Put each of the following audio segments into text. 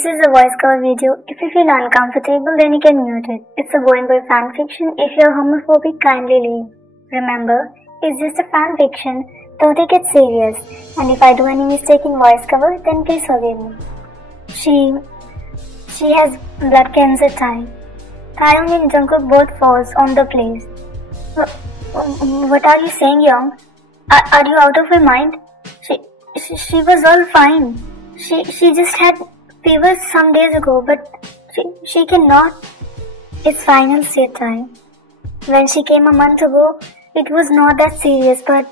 This is a voice cover video. If you feel uncomfortable, then you can mute it. It's a going by fan fiction. If you're homophobic, kindly leave. Remember, it's just a fan fiction. Don't take it serious. And if I do any mistake in voice cover, then please forgive me. She has blood cancer type. Taehyung and Jungkook both falls on the place. What are you saying, Young? Are you out of your mind? She was all fine. She just had fever some days ago, but she cannot. It's final state time. When she came a month ago, it was not that serious, but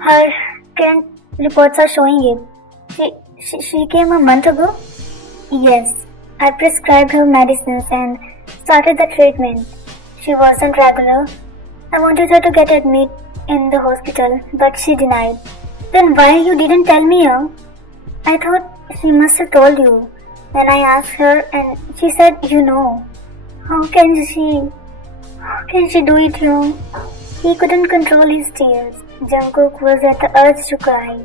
her current reports are showing it. She came a month ago? Yes. I prescribed her medicines and started the treatment. She wasn't regular. I wanted her to get admitted in the hospital, but she denied. Then why you didn't tell me, Young? I thought she must have told you. Then I asked her and she said, you know. How can she do it, Young? He couldn't control his tears. Jungkook was at the urge to cry.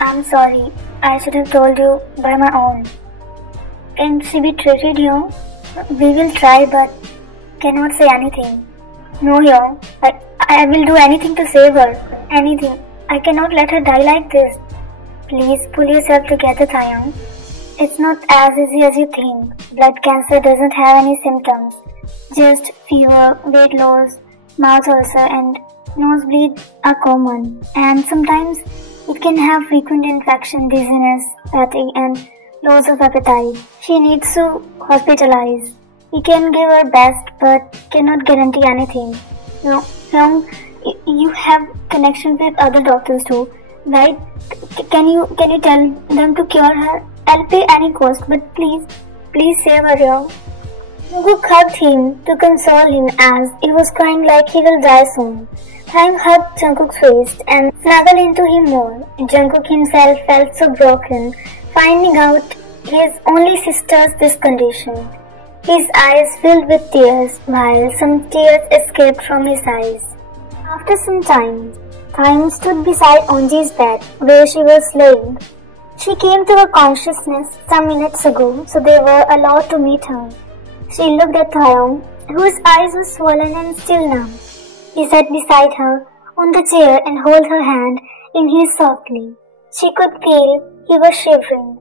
I'm sorry. I should have told you by my own. Can she be treated, Young? We will try, but cannot say anything. No, Young. I will do anything to save her. Anything. I cannot let her die like this. Please pull yourself together, Taehyung. It's not as easy as you think. Blood cancer doesn't have any symptoms. Just fever, weight loss, mouth ulcer and nosebleed are common. And sometimes it can have frequent infection, dizziness, fatigue and loss of appetite. She needs to hospitalize. We can give our best but cannot guarantee anything. Young, you have connection with other doctors too, right? Can you tell them to cure her? I'll pay any cost, but please save her, Young. Jungkook hugged him to console him as he was crying like he will die soon. Taehyung hugged Jungkook's waist and snuggled into him more. Jungkook himself felt so broken, finding out his only sister's this condition. His eyes filled with tears, while some tears escaped from his eyes. After some time, Taehyung stood beside Eunji's bed, where she was laying. She came to her consciousness some minutes ago, so they were allowed to meet her. She looked at Taehyung, whose eyes were swollen and still numb. He sat beside her on the chair and held her hand in his softly. She could feel he was shivering.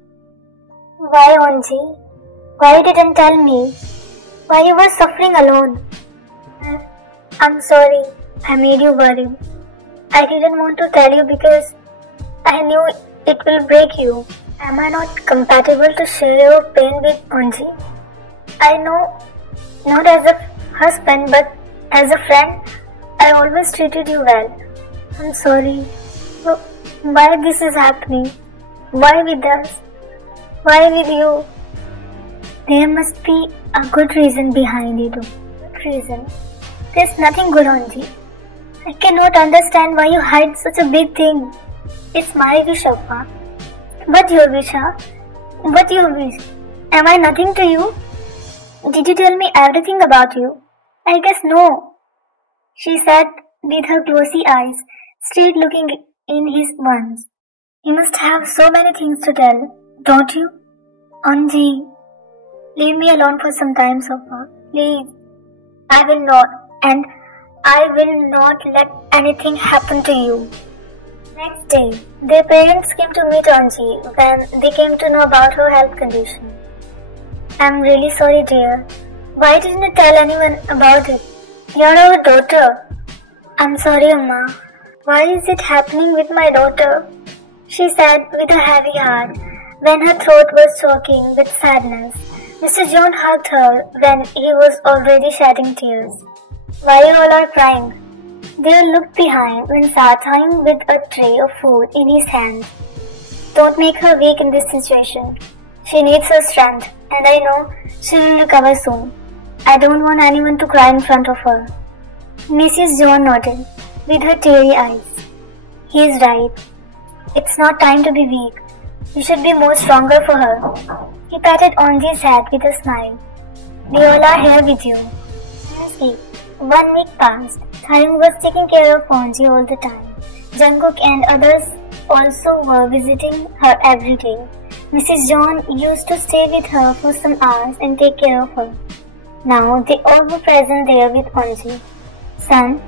Why, Eunji? Why you didn't tell me? Why you were suffering alone? I'm sorry. I made you worried. I didn't want to tell you because I knew it will break you. Am I not compatible to share your pain with Eunji? I know, not as a husband but as a friend, I always treated you well. I'm sorry. Why this is happening? Why with us? Why with you? There must be a good reason behind it. Good reason? There's nothing good, Eunji. I cannot understand why you hide such a big thing. It's my wish, Appa. But your wish, huh? But your wish. Am I nothing to you? Did you tell me everything about you? I guess no. She sat with her glossy eyes, straight looking in his ones. You must have so many things to tell, don't you? Eunji, leave me alone for some time, Sofa. Please. I will not, and I will not let anything happen to you. Next day, their parents came to meet Eunji when they came to know about her health condition. I'm really sorry, dear. Why didn't you tell anyone about it? You're our daughter. I'm sorry, Amma. Why is it happening with my daughter? She said with a heavy heart when her throat was choking with sadness. Mr. John hugged her when he was already shedding tears. Why you all are crying? They looked behind when saw Taehyung with a tray of food in his hand. Don't make her weak in this situation. She needs her strength, and I know she will recover soon. I don't want anyone to cry in front of her. Mrs. John nodded, with her teary eyes. He is right. It's not time to be weak. You should be more stronger for her. He patted Eunji's head with a smile. We all are here with you. See, 1 week passed. Taehyung was taking care of Eunji all the time. Jungkook and others also were visiting her every day. Mrs. John used to stay with her for some hours and take care of her. Now they all were present there with Anji. Son,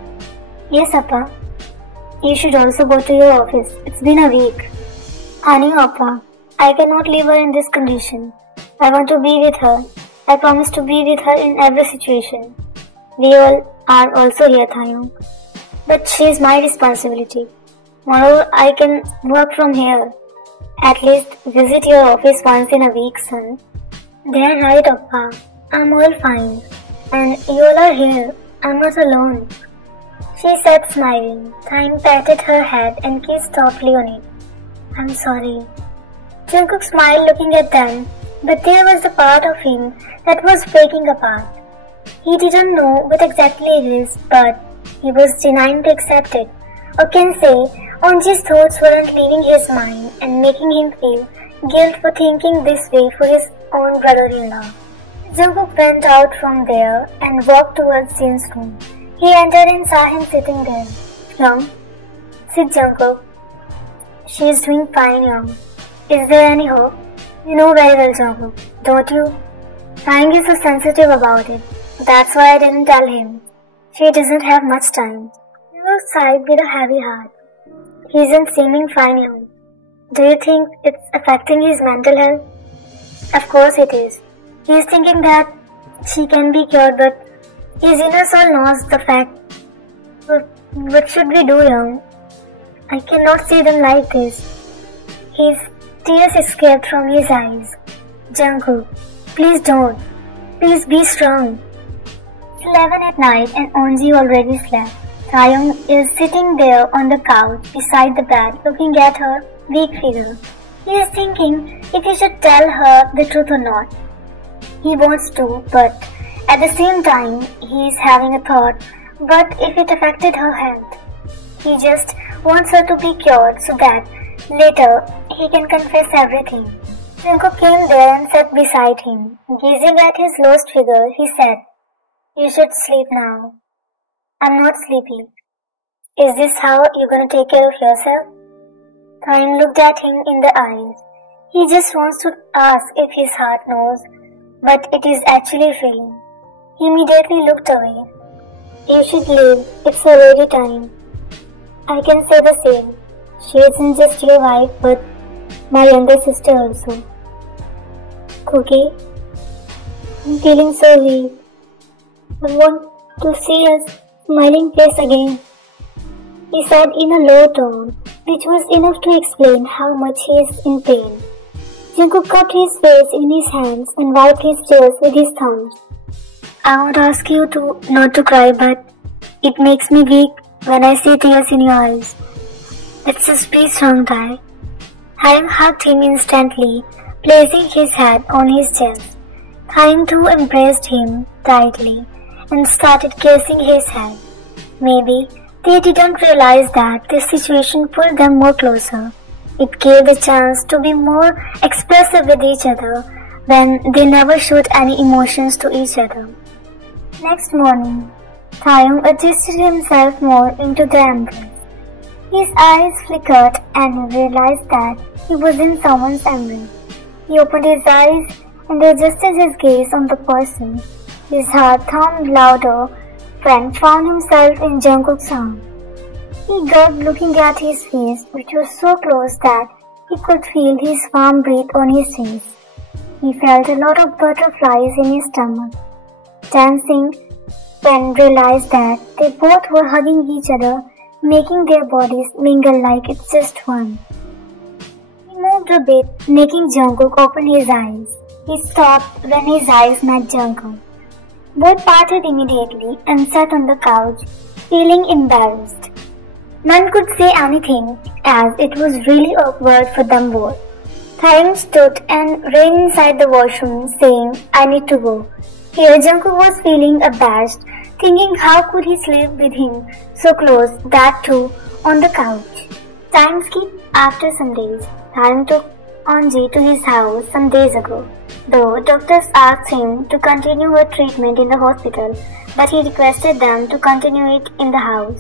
yes, Appa. You should also go to your office. It's been a week. Honey, Appa, I cannot leave her in this condition. I want to be with her. I promise to be with her in every situation. We all are also here, Taeyong. But she is my responsibility. Moreover, I can work from here. At least visit your office once in a week, son. They are right, Appa. I'm all fine. And you all are here. I'm not alone. She said smiling. Taeyong patted her head and kissed softly on it. I'm sorry. Jungkook smiled looking at them, but there was a part of him that was breaking apart. He didn't know what exactly it is, but he was denying to accept it. Or can say, Onji's thoughts weren't leaving his mind and making him feel guilt for thinking this way for his own brother-in-law. Jungkook went out from there and walked towards Jin's room. He entered and saw him sitting there. Young, sit, Jungkook. She is doing fine, Young. Is there any hope? You know very well, Jungkook, don't you? Taeyong is so sensitive about it. That's why I didn't tell him. She doesn't have much time. Jungkook sighed with a heavy heart. He isn't seeming fine, Young. Do you think it's affecting his mental health? Of course it is. He is thinking that she can be cured, but his inner soul knows the fact. What should we do, Young? I cannot see them like this. His tears escaped from his eyes. Jungkook, please don't. Please be strong. It's 11 at night and Onji already slept. Taeyong is sitting there on the couch beside the bed looking at her weak figure. He is thinking if he should tell her the truth or not. He wants to, but at the same time he is having a thought, but if it affected her health? He just wants her to be cured so that later he can confess everything. Jungkook came there and sat beside him. Gazing at his lost figure, he said, You should sleep now. I'm not sleepy. Is this how you're gonna take care of yourself? Taeyong looked at him in the eyes. He just wants to ask if his heart knows, but it is actually feeling. He immediately looked away. You should leave. It's already time. I can say the same. She isn't just your wife, but my younger sister also. Cookie, I'm feeling so weak. I want to see her smiling face again. He said in a low tone, which was enough to explain how much he is in pain. Jungkook cupped his face in his hands and wiped his tears with his thumbs. I won't ask you not to cry, but it makes me weak when I see tears in your eyes. Let's just be strong, Tae. Taeyong hugged him instantly, placing his head on his chest. Taeyong too embraced him tightly and started kissing his head. Maybe they didn't realize that this situation pulled them more closer. It gave the chance to be more expressive with each other when they never showed any emotions to each other. Next morning, Taeyong adjusted himself more into the embrace. His eyes flickered and he realized that he was in someone's embrace. He opened his eyes and adjusted his gaze on the person. His heart thumped louder when he found himself in Jungkook's arms. He gulped looking at his face, which was so close that he could feel his warm breath on his face. He felt a lot of butterflies in his stomach, dancing when realized that they both were hugging each other, making their bodies mingle like it's just one. He moved a bit, making Jungkook open his eyes. He stopped when his eyes met Jungkook. Both parted immediately and sat on the couch, feeling embarrassed. None could say anything, as it was really awkward for them both. Taeyong stood and ran inside the washroom, saying, I need to go. Here Jungkook was feeling abashed, thinking how could he sleep with him so close, that too on the couch. Time skipped after some days. Taeyong took Onji to his house some days ago. Though doctors asked him to continue her treatment in the hospital, but he requested them to continue it in the house.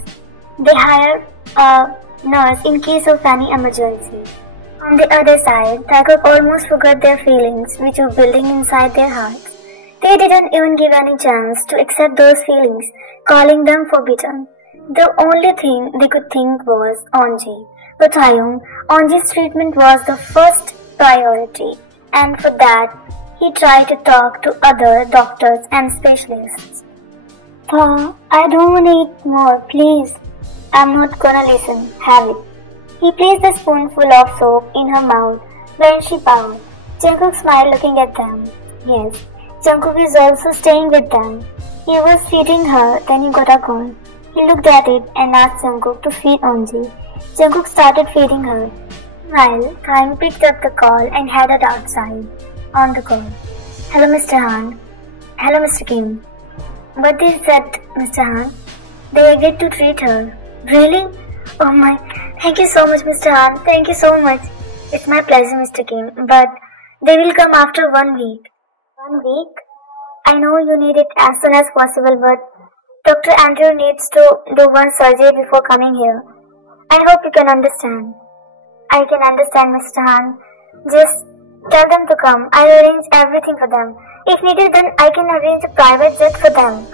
They hired a nurse in case of any emergency. On the other side, Taekook almost forgot their feelings which were building inside their hearts. They didn't even give any chance to accept those feelings, calling them forbidden. The only thing they could think was Onji. For Taeyong, Onji's treatment was the first priority, and for that, he tried to talk to other doctors and specialists. Pa, I don't want to eat more, please. I'm not gonna listen. Have it. He placed a spoonful of soap in her mouth when she bowed. Jungkook smiled looking at them. Yes, Jungkook is also staying with them. He was feeding her, then he got a call. He looked at it and asked Jungkook to feed Onji. Jungkook started feeding her. Meanwhile, Taeyong picked up the call and headed outside. On the call. Hello, Mr. Han. Hello, Mr. Kim. What is that, Mr. Han? They agreed to treat her. Really? Oh my. Thank you so much, Mr. Han. Thank you so much. It's my pleasure, Mr. Kim. But they will come after 1 week. 1 week? I know you need it as soon as possible, but Dr. Andrew needs to do one surgery before coming here. I hope you can understand. I can understand, Mr. Han. Just tell them to come. I'll arrange everything for them. If needed, then I can arrange a private jet for them.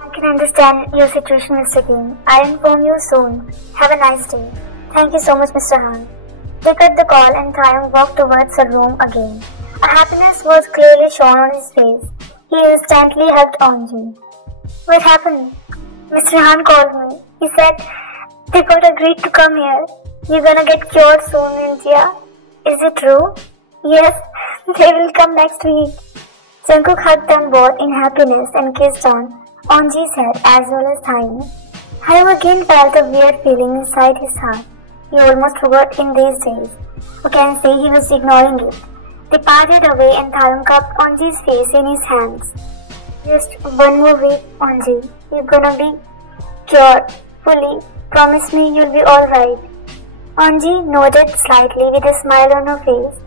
I can understand your situation, Mr. Kim. I'll inform you soon. Have a nice day. Thank you so much, Mr. Han. They cut the call and Taeyong walked towards her room again. A happiness was clearly shown on his face. He instantly hugged Onji. What happened? Mr. Han called me. He said they got agreed to come here. You're gonna get cured soon, India. Is it true? Yes, they will come next week. Jungkook hugged them both in happiness and kissed on Onji's head as well as Taeyong. Taeyong again felt a weird feeling inside his heart. He almost forgot in these days. You can say he was ignoring it. They parted away and Taeyong cupped Onji's face in his hands. Just 1 more week, Onji. You're gonna be cured fully. Promise me you'll be alright. Onji nodded slightly with a smile on her face,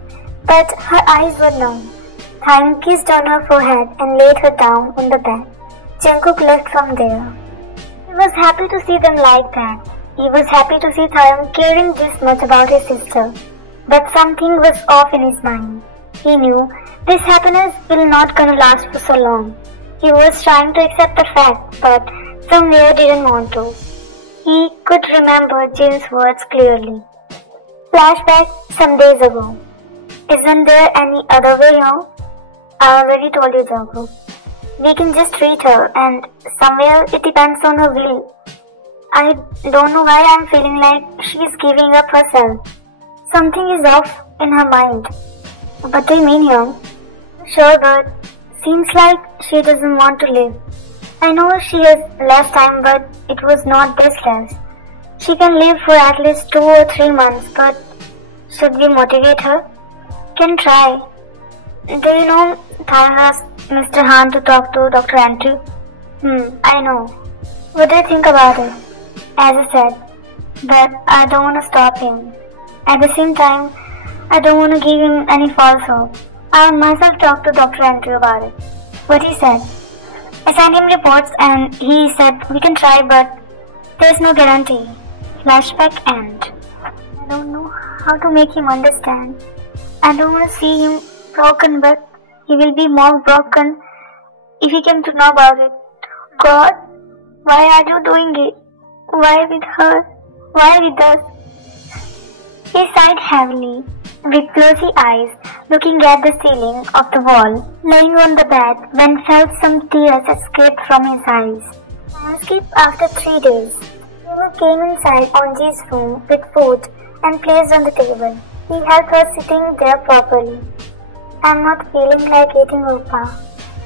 but her eyes were numb. Taeyong kissed on her forehead and laid her down on the bed. Jungkook left from there. He was happy to see them like that. He was happy to see Taeyong caring this much about his sister. But something was off in his mind. He knew this happiness will not gonna last for so long. He was trying to accept the fact, but somewhere didn't want to. He could remember Jin's words clearly. Flashback some days ago. Isn't there any other way out? I already told you, Jungkook. We can just treat her, and somewhere it depends on her will. I don't know why I'm feeling like she's giving up herself. Something is off in her mind. What do you mean, Young? Sure, but seems like she doesn't want to live. I know she has less time, but it was not this less. She can live for at least 2 or 3 months, but should we motivate her? Can try. Do you know Taeyong asked Mr. Han to talk to Dr. Andrew? I know. What do you think about it? As I said, but I don't want to stop him. At the same time, I don't want to give him any false hope. I myself talked to Dr. Andrew about it. What he said? I sent him reports and he said we can try, but there's no guarantee. Flashback end. I don't know how to make him understand. I don't want to see him broken, but he will be more broken if he came to know about it. God, why are you doing it? Why with her? Why with us? He sighed heavily, with glossy eyes, looking at the ceiling of the wall, laying on the bed when felt some tears escaped from his eyes. Skip after 3 days. Taekook came inside Onji's room with food and placed on the table. He helped her sitting there properly. I'm not feeling like eating, Oppa.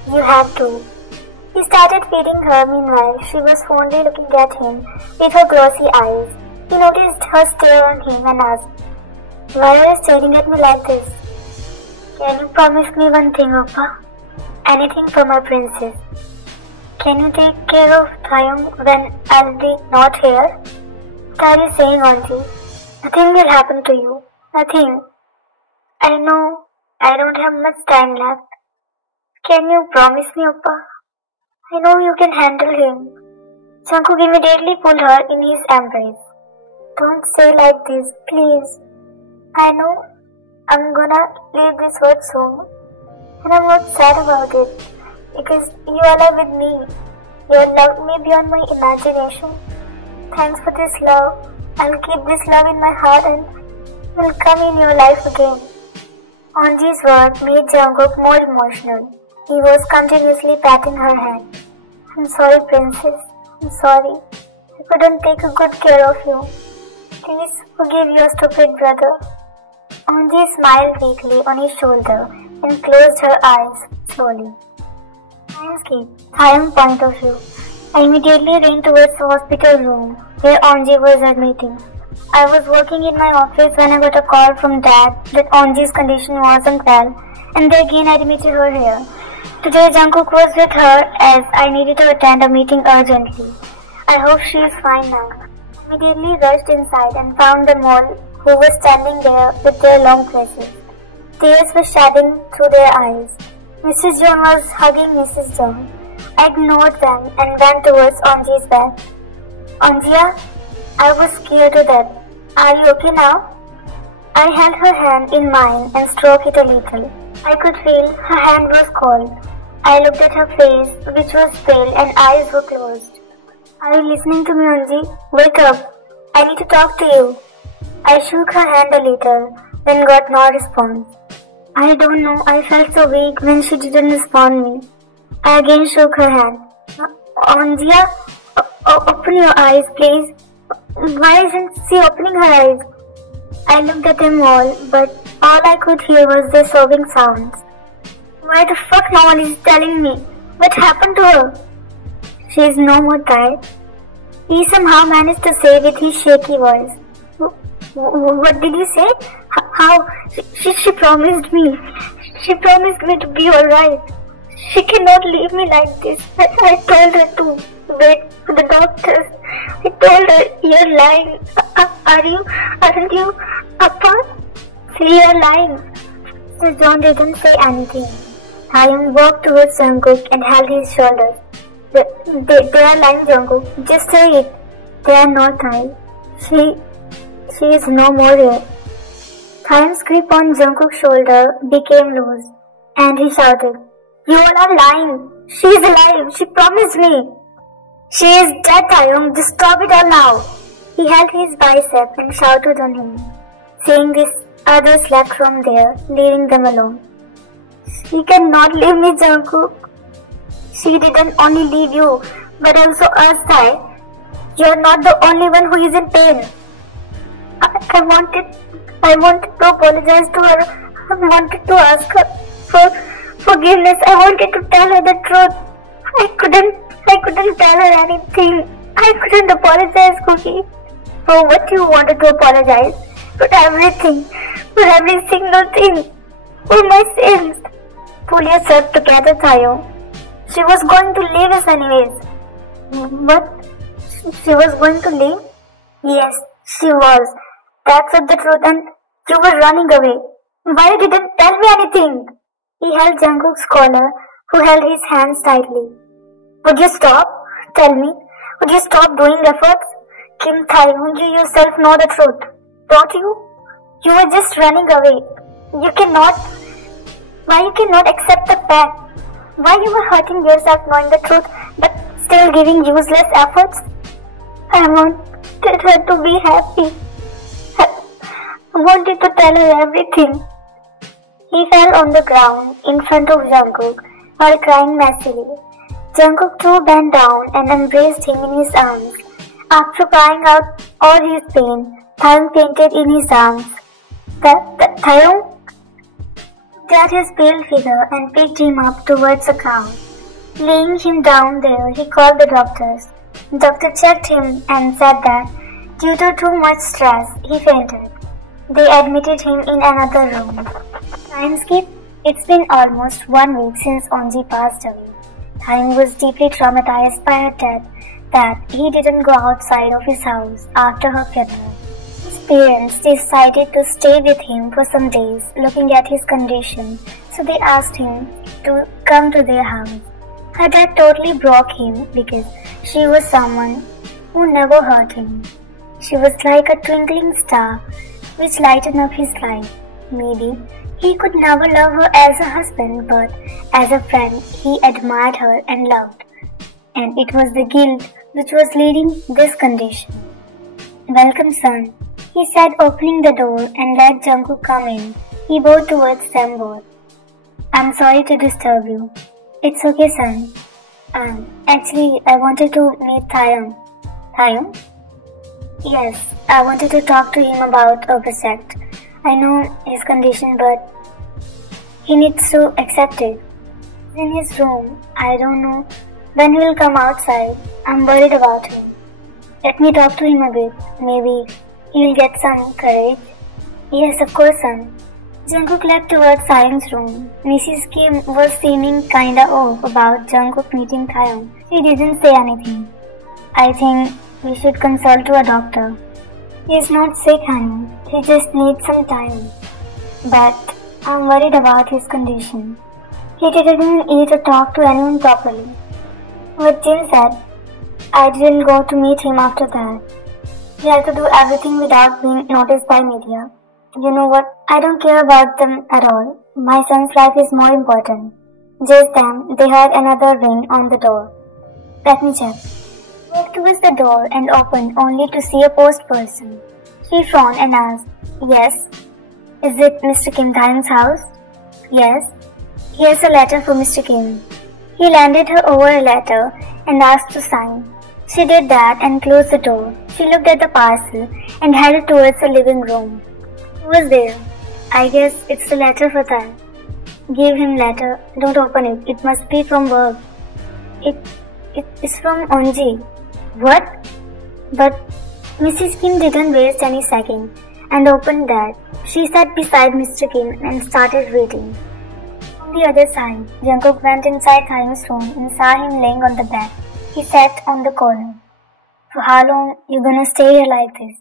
You have to. He started feeding her. Meanwhile, she was fondly looking at him with her glossy eyes. He noticed her stare on him and asked, why are you staring at me like this? Can you promise me one thing, Oppa? Anything for my princess. Can you take care of Taeyong when I'll be not here? What are you saying, Auntie? Nothing will happen to you. Nothing. I know I don't have much time left. Can you promise me, Oppa? I know you can handle him. Jungkook immediately pulled her in his embrace. Don't say like this, please. I know I'm gonna leave this world soon, and I'm not sad about it, because you are alive with me. You loved me beyond my imagination. Thanks for this love. I'll keep this love in my heart and will come in your life again. Onji's word made Jungkook more emotional. He was continuously patting her hand. I'm sorry, princess. I'm sorry. I couldn't take a good care of you. Please forgive your stupid brother. Onji smiled weakly on his shoulder and closed her eyes slowly. Timeskip. Taeyong's point of view. I immediately ran towards the hospital room where Onji was admitting. I was working in my office when I got a call from Dad that Onji's condition wasn't well, and they again admitted her here. Today Jungkook was with her as I needed to attend a meeting urgently. I hope she is fine now. I immediately rushed inside and found them all who were standing there with their long dresses. Tears were shedding through their eyes. Mrs. John was hugging Mrs. John. I ignored them and ran towards Onji's bed. Onjia, I was scared to death. Are you okay now? I held her hand in mine and stroked it a little. I could feel her hand was cold. I looked at her face, which was pale, and eyes were closed. Are you listening to me, Onji? Wake up. I need to talk to you. I shook her hand a little, then got no response. I don't know, I felt so weak when she didn't respond me. I again shook her hand. Onjia, open your eyes, please. Why isn't she opening her eyes? I looked at them all, but all I could hear was their sobbing sounds. Why the fuck no one is telling me? What happened to her? She is no more tired. He somehow managed to say with his shaky voice. What did you say? How? She promised me. She promised me to be alright. She cannot leave me like this. I told her to wait for the doctors. I told her, you're lying. Aren't you, Appa? See, you're lying. So John didn't say anything. Taeyong walked towards Jungkook and held his shoulders. They are lying, Jungkook. Just say it. They are not lying. She is no more here. Taeyong's grip on Jungkook's shoulder became loose, and he shouted, You all are lying. She is alive. She promised me. She is dead, Taeyong. Just stop it all now. He held his bicep and shouted on him. Seeing this, others left from there, leaving them alone. She cannot leave me, Jungkook. She didn't only leave you, but also us, Tae. You're not the only one who is in pain. I wanted to apologize to her. I wanted to ask her for forgiveness. I wanted to tell her the truth. I couldn't tell her anything. I couldn't apologize, Cookie. For what you wanted to apologize? For everything. For every single thing. For my sins. Pull yourself together, Taeyong. She was going to leave us anyways. But she was going to leave? Yes, she was. That's the truth, and you were running away. Why you didn't tell me anything? He held Jungkook's collar, who held his hands tightly. Would you stop? Tell me. Would you stop doing efforts? Kim Taeyong, you yourself know the truth. Don't you? You were just running away. Why you cannot accept the fact? Why you were hurting yourself knowing the truth, but still giving useless efforts? I wanted her to be happy. I wanted to tell her everything. He fell on the ground in front of Jungkook while crying messily. Jungkook too bent down and embraced him in his arms. After crying out all his pain, Taeyong fainted in his arms. Taeyong grabbed his pale figure and picked him up towards the ground. Laying him down there, he called the doctors. The doctor checked him and said that due to too much stress, he fainted. They admitted him in another room. Timeskip. It's been almost 1 week since Onji passed away. Taeyong was deeply traumatized by her death that he didn't go outside of his house after her funeral. His parents decided to stay with him for some days looking at his condition, so they asked him to come to their house. Her death totally broke him because she was someone who never hurt him. She was like a twinkling star which lightened up his life. Maybe he could never love her as a husband, but as a friend he admired her and loved. And it was the guilt which was leading this condition. "Welcome, son," he said, opening the door and let Jungkook come in. He bowed towards them both. "I'm sorry to disturb you." "It's okay, son. Actually, I wanted to meet Taeyong." "Taeyong?" "Yes, I wanted to talk to him about a project. I know his condition, but he needs to accept it. He's in his room. I don't know when he will come outside. I'm worried about him. Let me talk to him a bit. Maybe he'll get some courage." "Yes, of course, son." Jungkook led towards Taeyong's room. Mrs. Kim was seeming kinda off about Jungkook meeting Taeyong. She didn't say anything. "I think we should consult to a doctor. He's not sick, honey. He just needs some time. But I'm worried about his condition. He didn't even eat or talk to anyone properly." What Jin said, "I didn't go to meet him after that. We have to do everything without being noticed by media. You know what? I don't care about them at all. My son's life is more important." Just then, they heard another ring on the door. "Let me check." He walked towards the door and opened only to see a post person. She frowned and asked, "Yes? Is it Mr. Kim Taeyong's house?" "Yes. Here's a letter for Mr. Kim." He handed her over a letter and asked to sign. She did that and closed the door. She looked at the parcel and headed towards the living room. Who was there? "I guess it's a letter for that." "Give him letter. Don't open it. It must be from work." It is from Onji." "What?" But Mrs. Kim didn't waste any second and opened that. She sat beside Mr. Kim and started reading. On the other side, Jungkook went inside Taeyong's room and saw him laying on the bed. He sat on the corner. "For how long you gonna stay here like this?"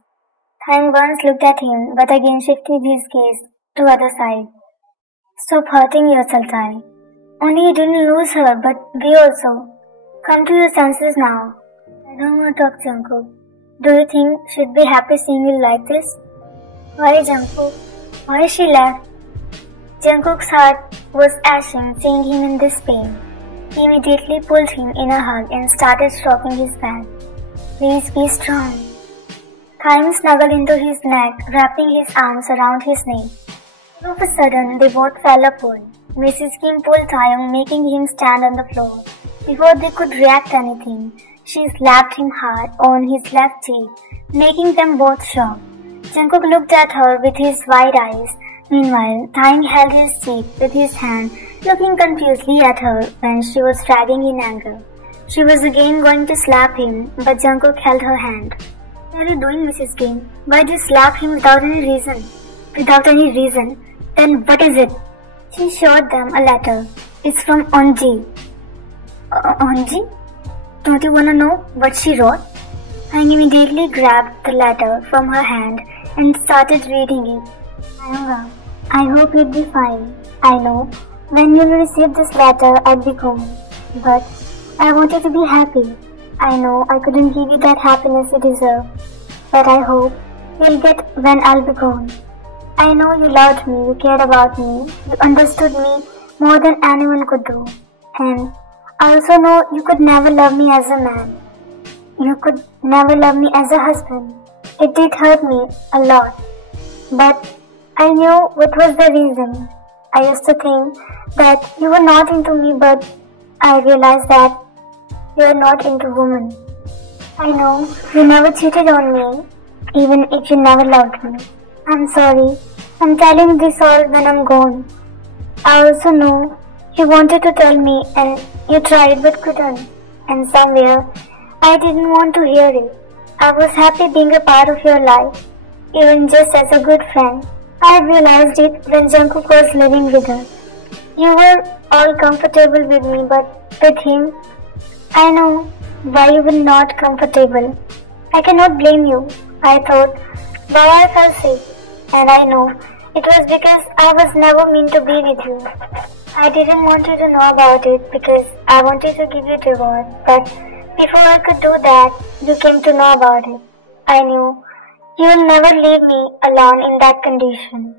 Taeyong once looked at him, but again shifted his gaze to other side. "Stop hurting yourself, Tae. Only you didn't lose her, but we also. Come to your senses now." "I don't want to talk, Jungkook. Do you think she'd be happy seeing you like this?" "Why, Jungkook? Why she left?" Jungkook's heart was ashing seeing him in this pain. He immediately pulled him in a hug and started stroking his back. "Please be strong." Taeyong snuggled into his neck, wrapping his arms around his neck. All of a sudden, they both fell upward. Mrs. Kim pulled Taeyong, making him stand on the floor. Before they could react anything, she slapped him hard on his left cheek, making them both shocked. Jungkook looked at her with his wide eyes. Meanwhile, Taeyong held his cheek with his hand, looking confusedly at her when she was dragging in anger. She was again going to slap him, but Jungkook held her hand. "What are you doing, Mrs. Kim? Why did you slap him without any reason?" "Without any reason? Then what is it?" She showed them a letter. "It's from Onji." "Onji? Don't you wanna know what she wrote?" Taeyong immediately grabbed the letter from her hand and started reading it. "Taeyong, I hope you'll be fine. I know when you'll receive this letter I'll be gone. But I want you to be happy. I know I couldn't give you that happiness you deserve. But I hope you'll get when I'll be gone. I know you loved me, you cared about me, you understood me more than anyone could do. And I also know you could never love me as a man. You could never love me as a husband. It did hurt me a lot. But I knew what was the reason. I used to think that you were not into me, but I realized that you are not into women. I know you never cheated on me, even if you never loved me. I'm sorry. I'm telling this all when I'm gone. I also know you wanted to tell me and you tried but couldn't. And somewhere I didn't want to hear it. I was happy being a part of your life, even just as a good friend. I realized it when Jungkook was living with us. You were all comfortable with me, but with him, I know why you were not comfortable. I cannot blame you. I thought why I felt sick, and I know it was because I was never meant to be with you. I didn't want you to know about it because I wanted to give you reward, but before I could do that, you came to know about it. I knew You'll never leave me alone in that condition.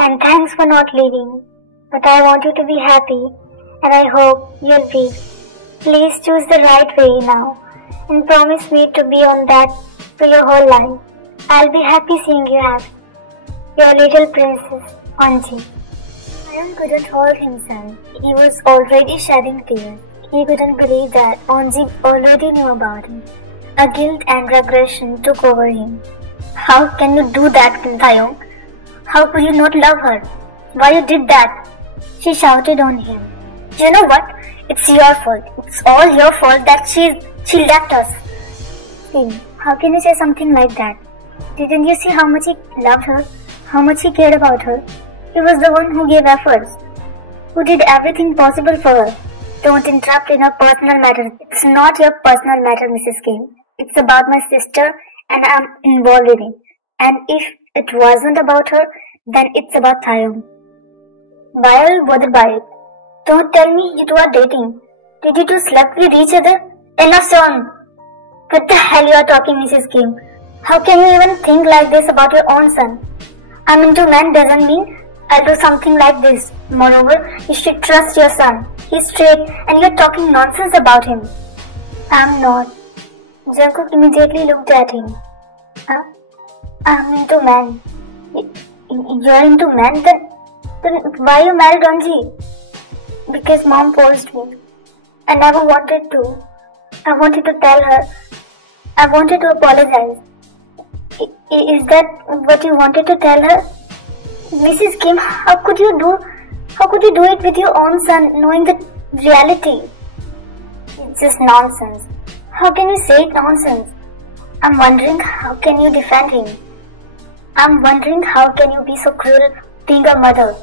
And thanks for not leaving. But I want you to be happy, and I hope you'll be. Please choose the right way now, and promise me to be on that for your whole life. I'll be happy seeing you happy. Your little princess, Anji. Taeyong couldn't hold himself. He was already shedding tears. He couldn't believe that Anji already knew about him. A guilt and regression took over him. How can you do that, Taeyong? How could you not love her? Why you did that? She shouted on him. You know what? It's your fault. It's all your fault that she left us. See, how can you say something like that? Didn't you see how much he loved her? How much he cared about her? He was the one who gave efforts, who did everything possible for her. Don't interrupt in her personal matter. It's not your personal matter, Mrs. Kim. It's about my sister and I'm involved in it. And if it wasn't about her, then it's about Taeyong. Why are you bothered by it? Don't tell me you two are dating. Did you two slept with each other? Enough, son! What the hell you are talking, Mrs. Kim? How can you even think like this about your own son? I'm into men doesn't mean I'll do something like this. Moreover, you should trust your son. He's straight and you're talking nonsense about him. I'm not. Jungkook immediately looked at him. I'm into men. You're into men? Then why you married Anji? Because mom forced me. I never wanted to. I wanted to tell her. I wanted to apologize. Is that what you wanted to tell her? Mrs. Kim, how could you do it with your own son, knowing the reality? It's just nonsense. How can you say it nonsense? I'm wondering how can you defend him? I'm wondering how can you be so cruel being a mother?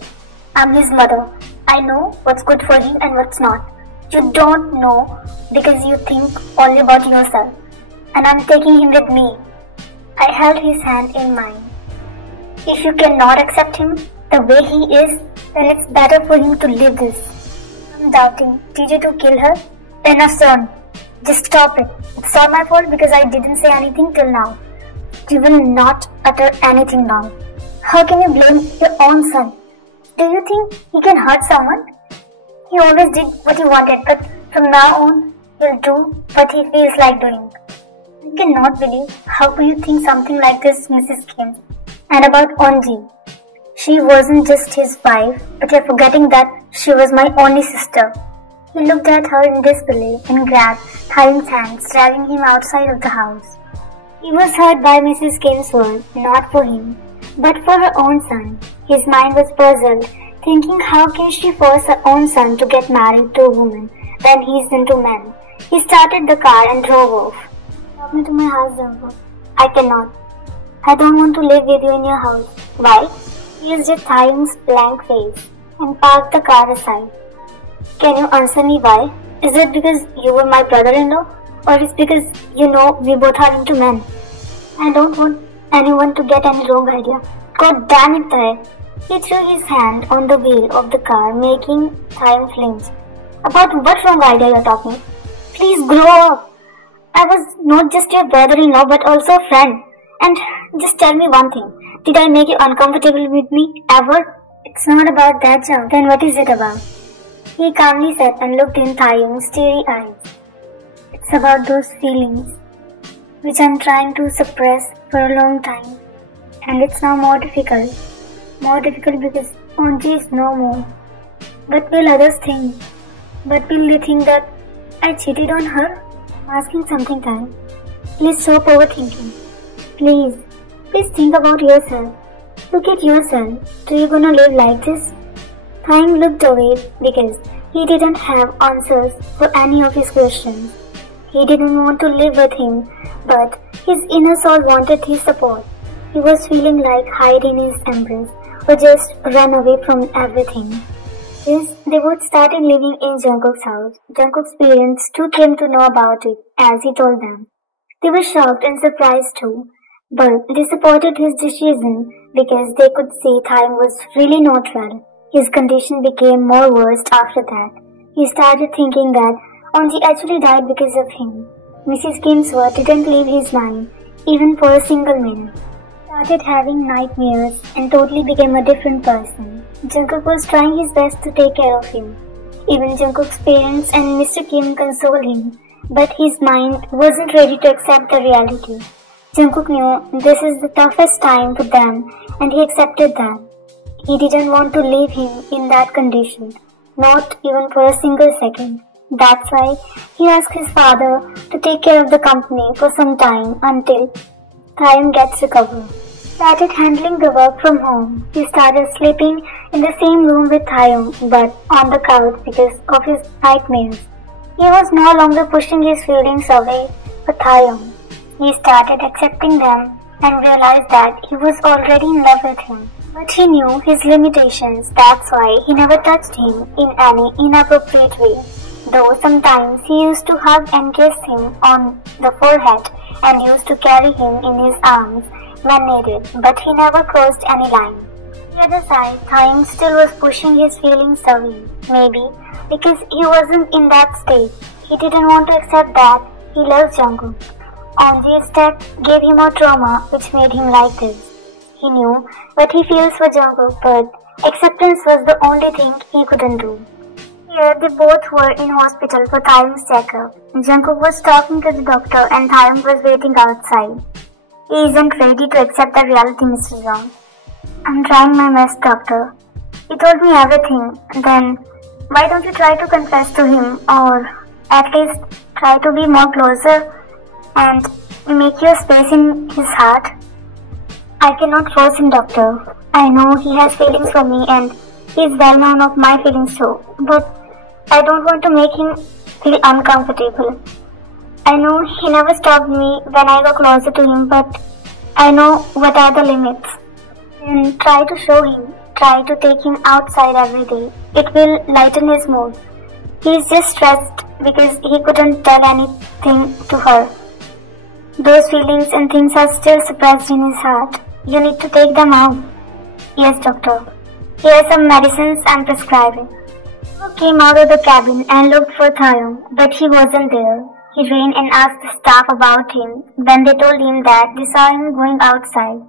I'm his mother. I know what's good for him and what's not. You don't know because you think only about yourself. And I'm taking him with me. I held his hand in mine. If you cannot accept him the way he is, then it's better for him to live this. I'm doubting. Did you to kill her? Enough, son. Just stop it. It's not my fault because I didn't say anything till now. You will not utter anything now. How can you blame your own son? Do you think he can hurt someone? He always did what he wanted, but from now on, he'll do what he feels like doing. I cannot believe how could you think something like this, Mrs. Kim. And about Onji. She wasn't just his wife, but you're forgetting that she was my only sister. He looked at her in disbelief and grabbed Taeyong's hand, dragging him outside of the house. He was hurt by Mrs. Kim's word, not for him, but for her own son. His mind was puzzled, thinking how can she force her own son to get married to a woman when he's into men. He started the car and drove off. Take me to my house, Jungkook. I cannot. I don't want to live with you in your house. Why? He used Taeyong's blank face and parked the car aside. Can you answer me why? Is it because you were my brother-in-law? Or is it because you know we both are into men? I don't want anyone to get any wrong idea. God damn it, Tae. He threw his hand on the wheel of the car, making Taeyong flinch. About what wrong idea you're talking? Please grow up. I was not just your brother-in-law but also a friend. And just tell me one thing. Did I make you uncomfortable with me ever? It's not about that, Jung. Then what is it about? He calmly said and looked in Taeyong's teary eyes. It's about those feelings which I'm trying to suppress for a long time. And it's now more difficult. More difficult because Onji is no more. But will others think? But will they think that I cheated on her? I'm asking something, Tae. Please stop overthinking. Please think about yourself. Look at yourself. Do you gonna live like this? Taeyong looked away because he didn't have answers for any of his questions. He didn't want to live with him, but his inner soul wanted his support. He was feeling like hide in his embrace or just run away from everything. Yes, they both started living in Jungkook's house. Jungkook's parents too came to know about it as he told them. They were shocked and surprised too, but they supported his decision because they could see Taeyong was really not well. His condition became more worse after that. He started thinking that Onji actually died because of him. Mrs. Kim's word didn't leave his mind, even for a single minute. started having nightmares and totally became a different person. Jungkook was trying his best to take care of him. Even Jungkook's parents and Mr. Kim consoled him, but his mind wasn't ready to accept the reality. Jungkook knew this is the toughest time for them, and he accepted that. He didn't want to leave him in that condition, not even for a single second. That's why he asked his father to take care of the company for some time until Taeyong gets recovered. Started handling the work from home. He started sleeping in the same room with Taeyong, but on the couch because of his nightmares. He was no longer pushing his feelings away for Taeyong. He started accepting them and realized that he was already in love with him. But he knew his limitations, that's why he never touched him in any inappropriate way. Though sometimes he used to hug and kiss him on the forehead and used to carry him in his arms when needed, but he never crossed any line. On the other side, Taeyong still was pushing his feelings away, maybe because he wasn't in that state. He didn't want to accept that he loves Jungkook. Onji's death gave him a trauma which made him like this. He knew what he feels for Jungkook, but acceptance was the only thing he couldn't do. Here, they both were in hospital for Taeyong's checkup. Jungkook was talking to the doctor and Taeyong was waiting outside. He isn't ready to accept the reality, Mr. Jong. I'm trying my best, doctor. He told me everything. Then, why don't you try to confess to him, or at least try to be more closer and make your space in his heart? I cannot force him, doctor. I know he has feelings for me and he is well known of my feelings too, but I don't want to make him feel uncomfortable. I know he never stopped me when I got closer to him, but I know what are the limits. And try to show him, try to take him outside every day. It will lighten his mood. He is just stressed because he couldn't tell anything to her. Those feelings and things are still suppressed in his heart. You need to take them out. Yes, doctor. Here are some medicines I'm prescribing. He came out of the cabin and looked for Taeyong, but he wasn't there. He ran and asked the staff about him. When they told him that they saw him going outside,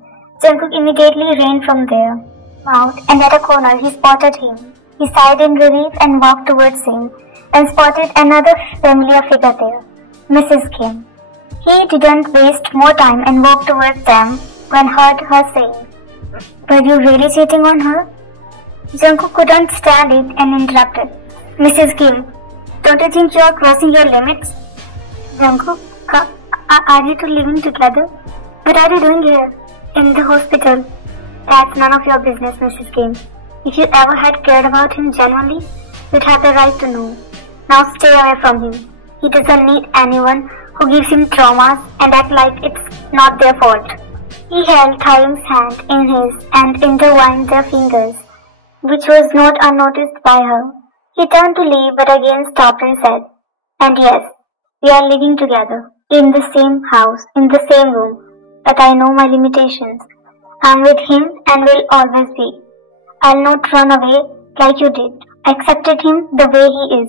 Jungkook immediately ran from there. Out and at a corner he spotted him. He sighed in relief and walked towards him and spotted another familiar figure there, Mrs. Kim. He didn't waste more time and walked towards them when heard her saying, "Were you really cheating on her?" Jungkook couldn't stand it and interrupted. "Mrs. Kim, don't you think you are crossing your limits?" "Jungkook, are you two living together? What are you doing here? In the hospital?" "That's none of your business, Mrs. Kim. If you ever had cared about him genuinely, you'd have the right to know. Now stay away from him. He doesn't need anyone who gives him traumas and act like it's not their fault." He held Taeyong's hand in his and intertwined their fingers, which was not unnoticed by her. He turned to leave but again stopped and said, "And yes, we are living together, in the same house, in the same room, but I know my limitations. I'm with him and will always be. I'll not run away like you did. I accepted him the way he is,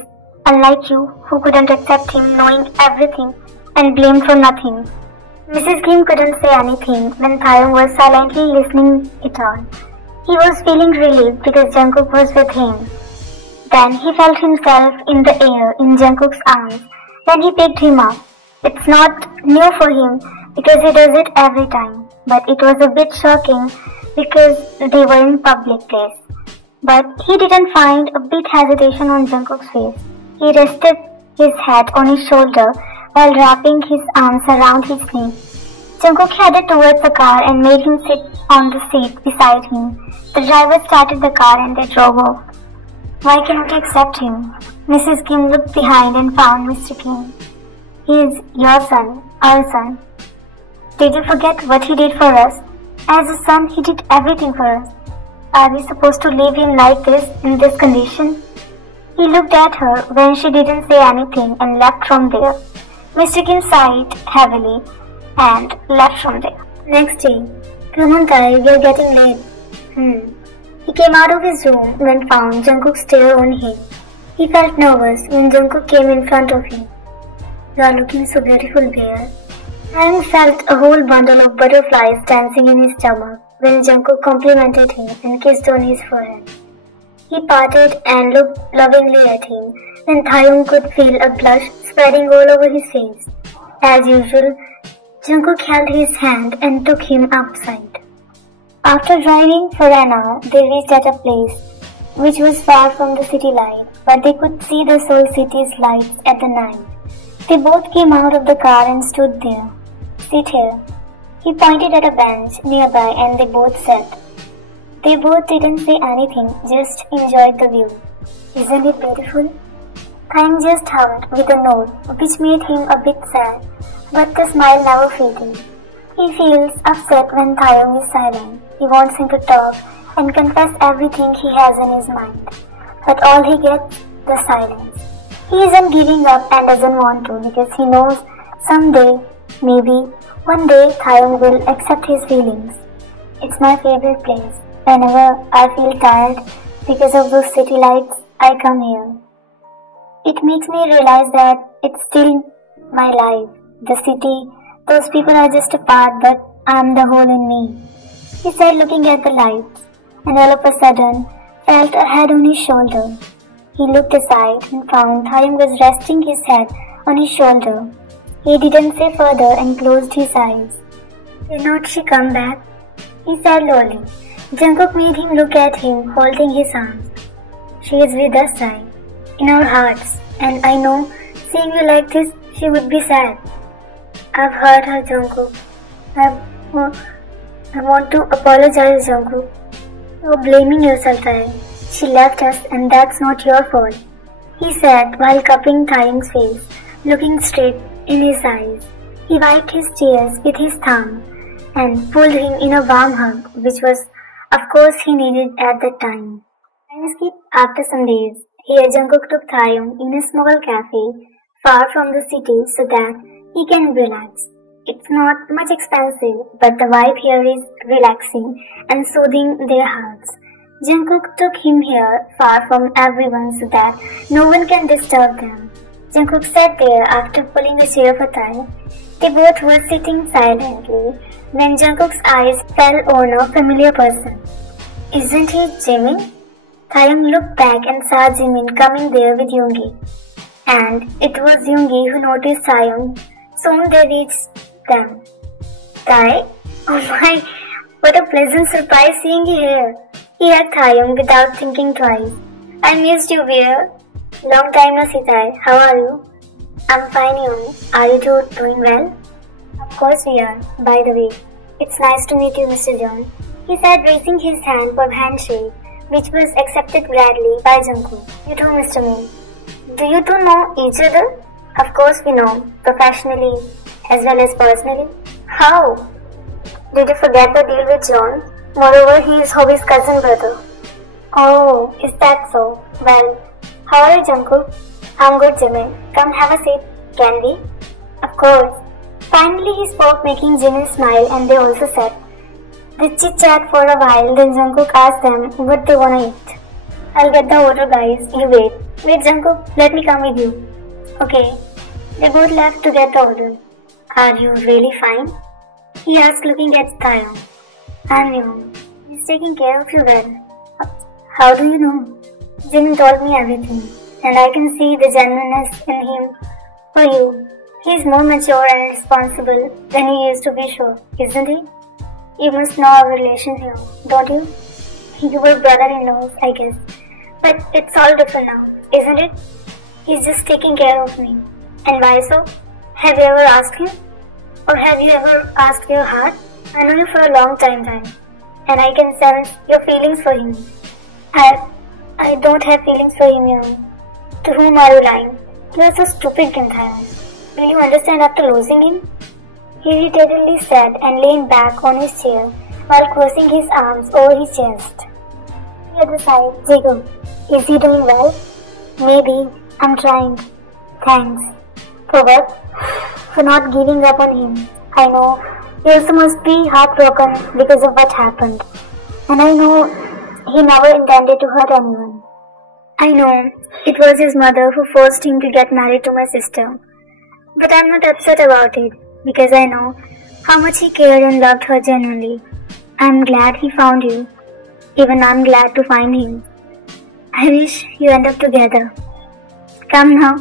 unlike you who couldn't accept him knowing everything and blamed for nothing." Mrs. Kim couldn't say anything when Taeyong was silently listening it all. He was feeling relieved because Jungkook was with him. Then he felt himself in the air in Jungkook's arms. Then he picked him up. It's not new for him because he does it every time, but it was a bit shocking because they were in public place. But he didn't find a bit hesitation on Jungkook's face. He rested his head on his shoulder while wrapping his arms around his neck. Jungkook headed towards the car and made him sit on the seat beside him. The driver started the car and they drove off. Why cannot you accept him? Mrs. Kim looked behind and found Mr. Kim. He is your son, our son. Did you forget what he did for us? As a son, he did everything for us. Are we supposed to leave him like this, in this condition? He looked at her when she didn't say anything and left from there. Mr. Kim sighed heavily and left from there. Next day, "Come on, Tae, we are getting late." He came out of his room and found Jungkook stare on him. He felt nervous when Jungkook came in front of him. "You are looking so beautiful, dear." Taeyong felt a whole bundle of butterflies dancing in his stomach when Jungkook complimented him and kissed on his forehead. He parted and looked lovingly at him, and Taeyong could feel a blush spreading all over his face. As usual, Jungkook held his hand and took him outside. After driving for an hour, they reached at a place which was far from the city light, but they could see the Seoul city's lights at the night. They both came out of the car and stood there. "Sit here." He pointed at a bench nearby and they both sat. They both didn't say anything, just enjoyed the view. "Isn't it beautiful?" Taeyong just hummed with a note, which made him a bit sad, but the smile never faded. He feels upset when Taeyong is silent. He wants him to talk and confess everything he has in his mind. But all he gets, the silence. He isn't giving up and doesn't want to because he knows someday, maybe one day, Taeyong will accept his feelings. It's my favorite place. Whenever I feel tired because of those city lights, I come here. It makes me realize that it's still my life. The city, those people are just a part, but I'm the whole in me. He said, looking at the lights, and all of a sudden felt a head on his shoulder. He looked aside and found Taeyong was resting his head on his shoulder. He didn't say further and closed his eyes. "Did not she come back?" he said lowly. Jungkook made him look at him, holding his arms. "She is with us, Sai, in our hearts, and I know, seeing you like this, she would be sad." "I've hurt her, Jungkook. I want to apologize, Jungkook. You're blaming yourself, Tae. She left us, and that's not your fault," he said while cupping Taeyong's face, looking straight in his eyes. He wiped his tears with his thumb and pulled him in a warm hug, which was, of course, he needed at that time. Time skipped after some days. Here Jungkook took Taeyong in a small cafe far from the city so that he can relax. It's not much expensive, but the vibe here is relaxing and soothing their hearts. Jungkook took him here far from everyone so that no one can disturb them. Jungkook sat there after pulling a chair for Tae. They both were sitting silently when Jungkook's eyes fell on a familiar person. "Isn't he Jimin?" Taeyong looked back and saw Jimin coming there with Yoongi. And it was Yoongi who noticed Taeyong. Soon they reached them. "Tae? Oh my, what a pleasant surprise seeing you here," he hugged Taeyong without thinking twice. "I missed you, dear. Long time no see, Tae. How are you?" "I'm fine, Yoon. Are you two doing well?" "Of course we are. By the way, it's nice to meet you, Mr. John," he said, raising his hand for handshake, which was accepted gladly by Jungkook. "You too, Mr. Moon. Do you two know each other?" "Of course we know, professionally as well as personally." "How? Did you forget the deal with John? Moreover, he is Hobby's cousin brother." "Oh, is that so? Well, how are you, Jungkook?" "I'm good, Jimin. Come have a seat, can we?" "Of course." Finally he spoke, making Jimin smile, and they also sat. They chit-chat for a while, then Jungkook asked them what they wanna eat. "I'll get the order, guys. You wait." "Wait, Jungkook, let me come with you." "Okay." They both left to get the order. "Are you really fine?" he asked, looking at Taeyong. "I'm new. He's taking care of you well." "How do you know?" "Jimin told me everything, and I can see the genuineness in him for you. He's more mature and responsible than he used to be, sure, isn't he? You must know our relationship, don't you? You were brother-in-laws, I guess. But it's all different now, isn't it? He's just taking care of me. And why so? Have you ever asked him? Or have you ever asked your heart? I know you for a long time, and I can sense your feelings for him." I don't have feelings for him, you know. To whom are you lying? You are so stupid, Ginthayan. Will you understand after losing him? He irritatedly sat and leaned back on his chair while crossing his arms over his chest. The other side, Jacob. Is he doing well? Maybe. I'm trying. Thanks. For what? For not giving up on him. I know. You also must be heartbroken because of what happened. And I know he never intended to hurt anyone. I know. It was his mother who forced him to get married to my sister. But I'm not upset about it. because I know how much he cared and loved her genuinely. I'm glad he found you. Even I'm glad to find him. I wish you end up together. Come now,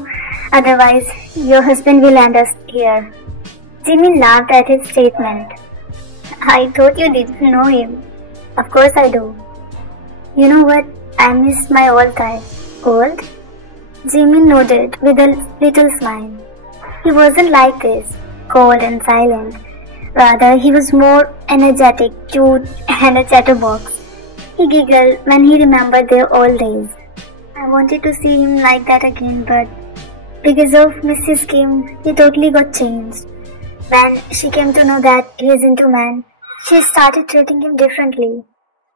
otherwise your husband will end us here. Jimmy laughed at his statement. I thought you didn't know him. Of course I do. You know what? I miss my old type. Old? Jimmy nodded with a little smile. He wasn't like this, cold and silent. Rather, he was more energetic, cute, and a chatterbox. He giggled when he remembered their old days. I wanted to see him like that again, but because of Mrs. Kim, he totally got changed. When she came to know that he is into men, she started treating him differently.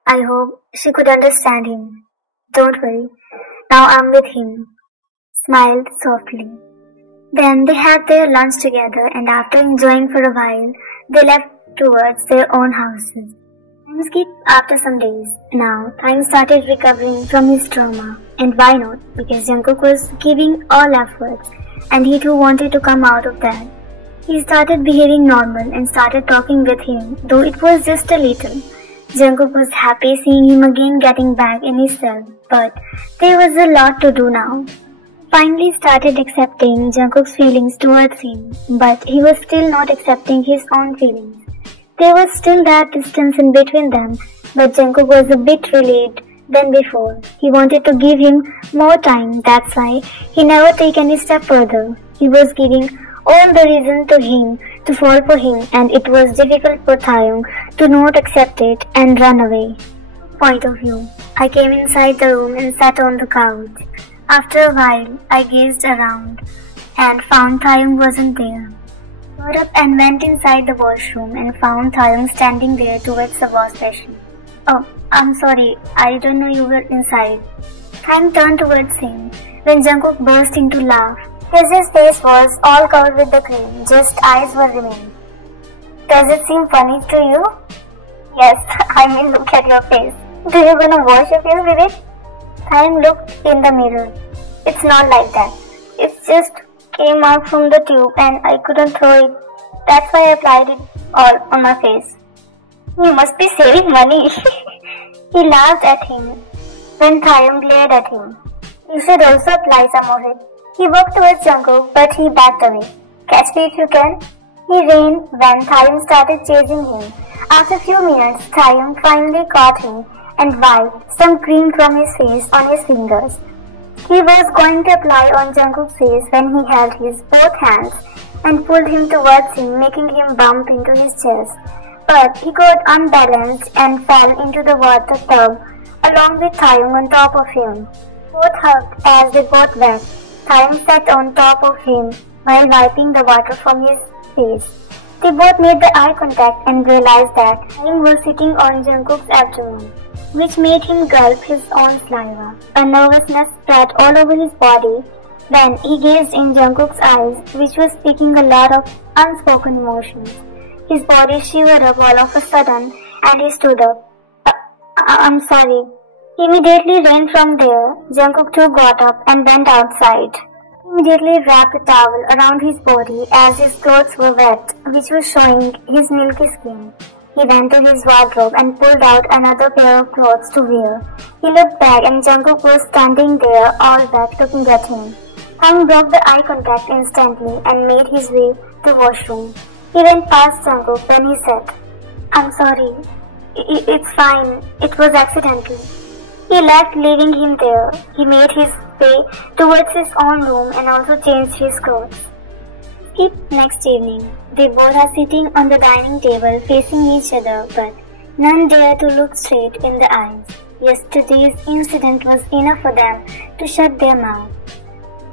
I hope she could understand him. Don't worry, now I'm with him. Smiled softly. Then they had their lunch together, and after enjoying for a while, they left towards their own houses. Time skipped after some days. Now, Time started recovering from his trauma. And why not? Because Jungkook was giving all efforts, and he too wanted to come out of that. He started behaving normal and started talking with him, though it was just a little. Jungkook was happy seeing him again getting back in his cell, but there was a lot to do now. Finally started accepting Jungkook's feelings towards him, but he was still not accepting his own feelings. There was still that distance in between them, but Jungkook was a bit relieved than before. He wanted to give him more time, that's why he never took any step further. He was giving all the reason to him to fall for him, and it was difficult for Taeyong to not accept it and run away. Point of view. I came inside the room and sat on the couch. After a while, I gazed around and found Taeyong wasn't there. Got up and went inside the washroom and found Taeyong standing there towards the wash basin. Oh, I'm sorry, I didn't know you were inside. Taeyong turned towards him when Jungkook burst into laugh. His face was all covered with the cream, just eyes were remaining. Does it seem funny to you? Yes, I mean look at your face. Do you gonna wash your face with it? Taeyong looked in the mirror. It's not like that. It just came out from the tube and I couldn't throw it. That's why I applied it all on my face. You must be saving money. He laughed at him when Taeyong glared at him. You should also apply some of it. He walked towards Jungkook, but he backed away. Catch me if you can. He ran when Taeyong started chasing him. After a few minutes, Taeyong finally caught him and wiped some cream from his face on his fingers. He was going to apply on Jungkook's face when he held his both hands and pulled him towards him, making him bump into his chest. But he got unbalanced and fell into the water tub along with Taeyong on top of him. Both hugged as they both went. Taeyong sat on top of him while wiping the water from his face. They both made the eye contact and realized that Taeyong was sitting on Jungkook's abdomen, which made him gulp his own saliva. A nervousness spread all over his body when he gazed in Jungkook's eyes, which was speaking a lot of unspoken emotions. His body shivered up all of a sudden and he stood up. I'm sorry. He immediately ran from there. Jungkook too got up and went outside. He immediately wrapped a towel around his body as his clothes were wet, which was showing his milky skin. He went to his wardrobe and pulled out another pair of clothes to wear. He looked back and Jungkook was standing there all wet looking at him. Taeyong broke the eye contact instantly and made his way to the washroom. He went past Jungkook when he said, I'm sorry. It's fine. It was accidental. He left, leaving him there. He made his way towards his own room and also changed his clothes. Skip next evening. They both are sitting on the dining table facing each other, but none dare to look straight in the eyes. Yesterday's incident was enough for them to shut their mouth.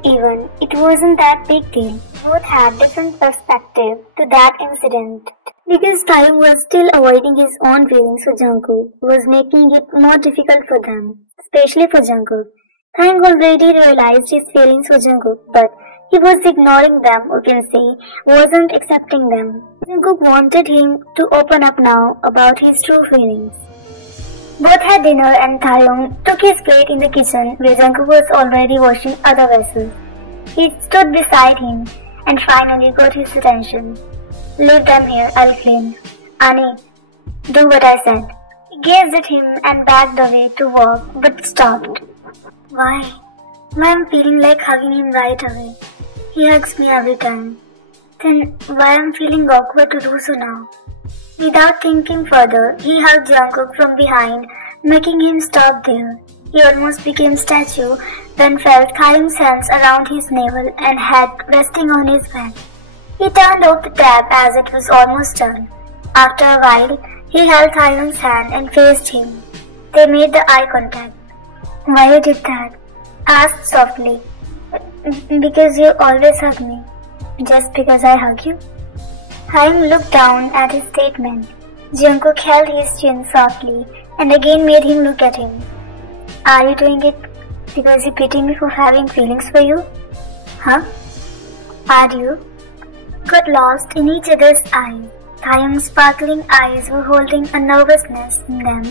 Even it wasn't that big deal. Both had different perspective to that incident. Because Taeyong was still avoiding his own feelings for Jungkook was making it more difficult for them, especially for Jungkook. Taeyong already realized his feelings for Jungkook, but he was ignoring them, or can say, wasn't accepting them. Jungkook wanted him to open up now about his true feelings. Both had dinner and Taeyong took his plate in the kitchen where Jungkook was already washing other vessels. He stood beside him and finally got his attention. Leave them here, I'll clean. Annie, do what I said. He gazed at him and backed away to walk, but stopped. Why? Why I'm feeling like hugging him right away. He hugs me every time. Then why I'm feeling awkward to do so now? Without thinking further, he hugged Jungkook from behind, making him stop there. He almost became statue, then felt Taeyoung's hands around his navel and head resting on his back. He turned off the tap as it was almost done. After a while, he held Taeyoung's hand and faced him. They made the eye contact. Why you did that? Asked softly. Because you always hug me. Just because I hug you? Taeyong looked down at his statement. Jungkook held his chin softly and again made him look at him. Are you doing it because you pity me for having feelings for you? Huh? Are you? Got lost in each other's eyes. Taeyoung's sparkling eyes were holding a nervousness in them,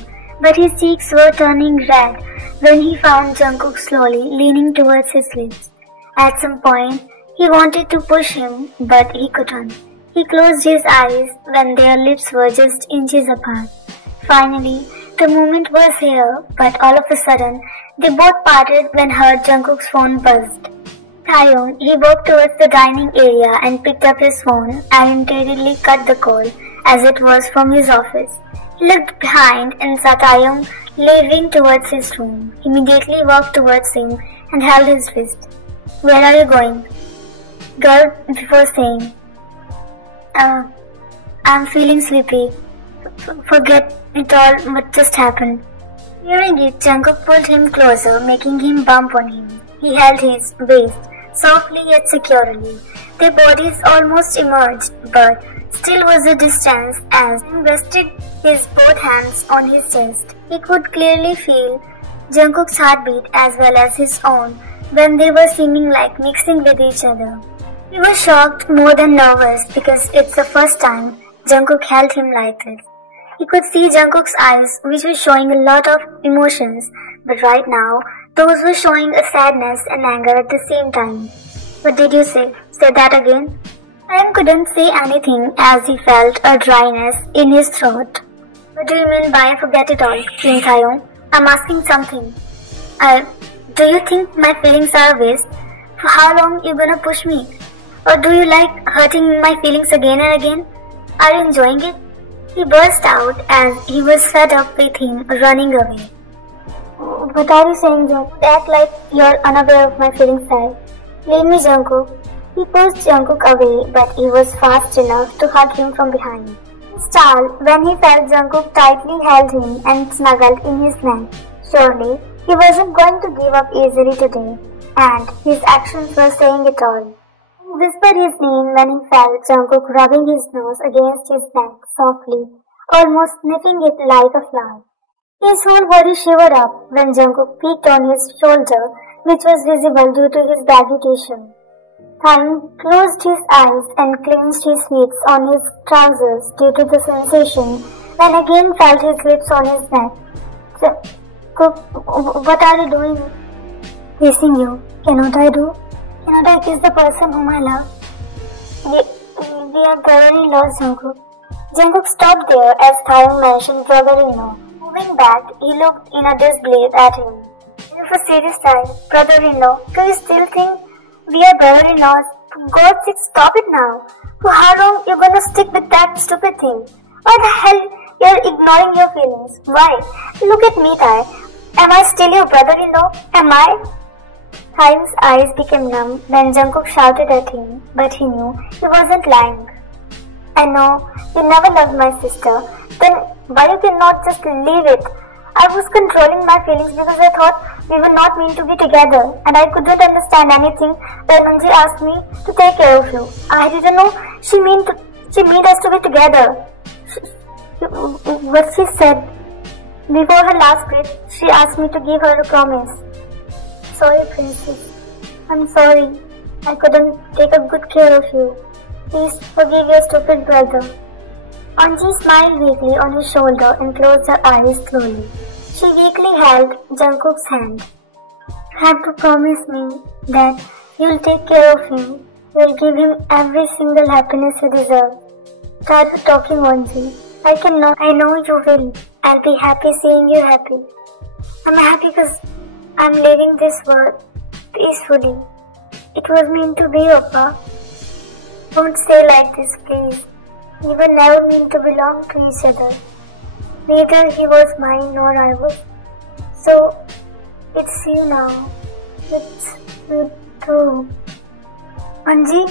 but his cheeks were turning red when he found Jungkook slowly leaning towards his lips. At some point, he wanted to push him, but he couldn't. He closed his eyes when their lips were just inches apart. Finally, the moment was here, but all of a sudden, they both parted when heard Jungkook's phone buzzed. Taeyong, he walked towards the dining area and picked up his phone and immediately cut the call as it was from his office. He looked behind and saw Taeyong leaving towards his room. He immediately walked towards him and held his wrist. Where are you going? Girl, before saying, I'm feeling sleepy. Forget it all what just happened. Hearing it, Jungkook pulled him closer, making him bump on him. He held his waist, softly yet securely. Their bodies almost emerged, but still was a distance as he rested his both hands on his chest. He could clearly feel Jungkook's heartbeat as well as his own when they were seeming like mixing with each other. He was shocked more than nervous because it's the first time Jungkook held him like this. He could see Jungkook's eyes, which were showing a lot of emotions, but right now, those were showing a sadness and anger at the same time. What did you say? Say that again? Taeyong couldn't say anything as he felt a dryness in his throat. What do you mean by forget it all, King Taeyong? I'm asking something. Do you think my feelings are a waste? For how long you gonna push me? Or do you like hurting my feelings again and again? Are you enjoying it? He burst out as he was fed up with him running away. What are you saying, Jungkook? Act like you're unaware of my feelings, side. Leave me, Jungkook. He pushed Jungkook away, but he was fast enough to hug him from behind. He startled when he felt Jungkook tightly held him and snuggled in his neck. Surely, he wasn't going to give up easily today, and his actions were saying it all. He whispered his name when he felt Jungkook rubbing his nose against his neck softly, almost sniffing it like a flower. His whole body shivered up when Jungkook peeked on his shoulder, which was visible due to his baggy t-shirt. Taeyong closed his eyes and clenched his feet on his trousers due to the sensation, and again felt his lips on his neck. What are you doing? Kissing you. Cannot I do? Cannot I kiss the person whom I love? We are brother-in-laws, Jungkook. Jungkook stopped there as Taeyong mentioned brother-in-law. Moving back, he looked in a disbelief at him. With a serious sigh, brother-in-law, do you still think we are brother-in-laws? For God's sake, stop it now. For how long you gonna stick with that stupid thing? Why the hell you're ignoring your feelings? Why? Look at me, Tae. Am I still your brother-in-law? Am I? Taeyong's eyes became numb when Jungkook shouted at him, but he knew he wasn't lying. I know you never loved my sister. Then why you cannot just leave it? I was controlling my feelings because I thought we were not meant to be together, and I couldn't understand anything when Anji asked me to take care of you. I didn't know she meant us to be together. What she said before her last breath, she asked me to give her a promise. Sorry, princess. I'm sorry. I couldn't take a good care of you. Please forgive your stupid brother. Anji smiled weakly on his shoulder and closed her eyes slowly. She weakly held Jungkook's hand. You have to promise me that you'll take care of him. You'll give him every single happiness he deserves. start talking, Onji. I know you will. I'll be happy seeing you happy. I'm happy because I'm leaving this world peacefully. It was meant to be, Appa. Don't say like this, please. We were never meant to belong to each other. Neither he was mine nor I was. So, it's you now. It's me too. Anji,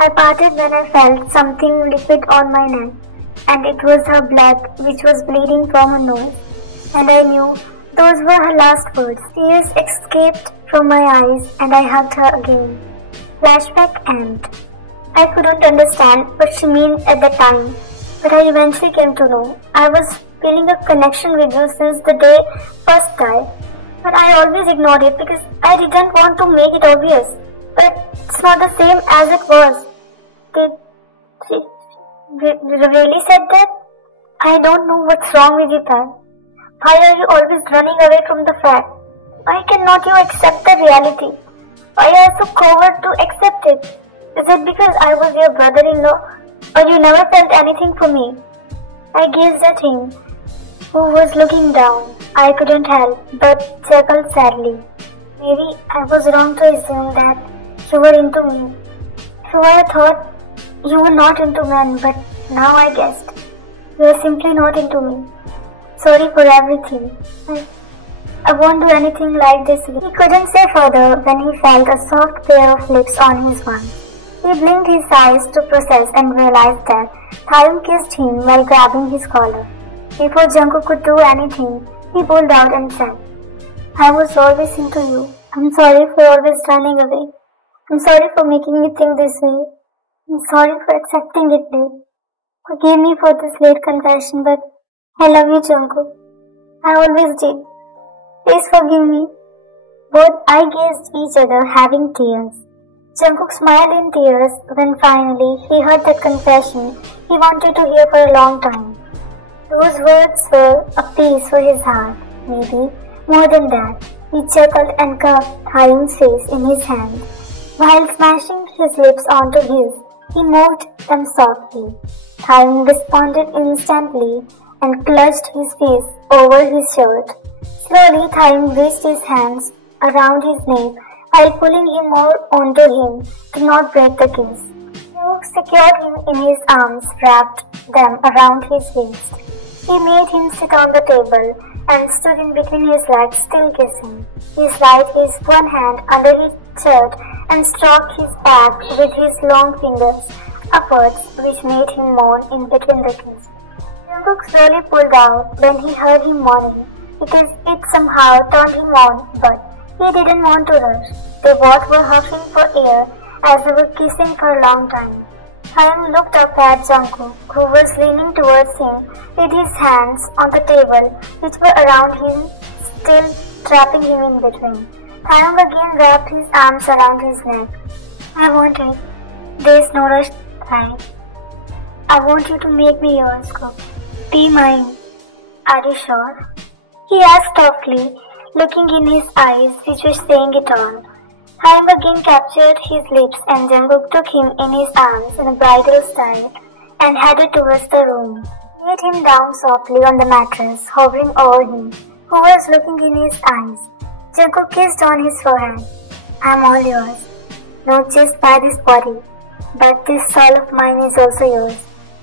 I parted when I felt something liquid on my neck, and it was her blood which was bleeding from her nose. And I knew those were her last words. Tears escaped from my eyes, and I hugged her again. Flashback end. I couldn't understand what she meant at the time, but I eventually came to know. I was feeling a connection with you since the day first died, but I always ignored it because I didn't want to make it obvious. But it's not the same as it was. Did she really said that? I don't know what's wrong with you, Tan. Why are you always running away from the fact? Why cannot you accept the reality? Why are you so coward to accept it? Is it because I was your brother-in-law, or you never felt anything for me? I gazed at him, who was looking down. I couldn't help but chuckle sadly. Maybe I was wrong to assume that you were into me. So I thought you were not into men, but now I guessed you are simply not into me. Sorry for everything. I won't do anything like this again. He couldn't say further when he felt a soft pair of lips on his one. He blinked his eyes to process and realized that Taekook kissed him while grabbing his collar. Before Jungkook could do anything, he pulled out and said, I was always into you. I'm sorry for always running away. I'm sorry for making you think this way. I'm sorry for accepting it late. Forgive me for this late confession, but I love you, Jungkook. I always did. Please forgive me. Both eyes gazed each other, having tears. Jungkook smiled in tears when finally he heard that confession he wanted to hear for a long time. Those words were a peace for his heart, maybe more than that. He chuckled and cupped Taekook's face in his hand. While smashing his lips onto his, he moved them softly. Taekook responded instantly and clutched his face over his shirt. Slowly, Taekook reached his hands around his neck while pulling him more onto him to not break the kiss. Taekook secured him in his arms, wrapped them around his waist. He made him sit on the table and stood in between his legs, still kissing. He slid his one hand under his shirt and stroked his back with his long fingers upwards, which made him moan in between the kiss. Taekook slowly pulled out when he heard him moaning, because it somehow turned him on, but he didn't want to rush. They both were huffing for air as they were kissing for a long time. Taekook looked up at Jungkook, who was leaning towards him with his hands on the table, which were around him, still trapping him in between. Taekook again wrapped his arms around his neck. I want it. There's no rush, Taekook. I want you to make me yours, Cook. Be mine. Are you sure? He asked softly, looking in his eyes, which was saying it all. Taekook again captured his lips and Jungkook took him in his arms in a bridal style and headed towards the room. He laid him down softly on the mattress, hovering over him, who was looking in his eyes. Jungkook kissed on his forehead. I'm all yours, not just by this body, but this soul of mine is also yours.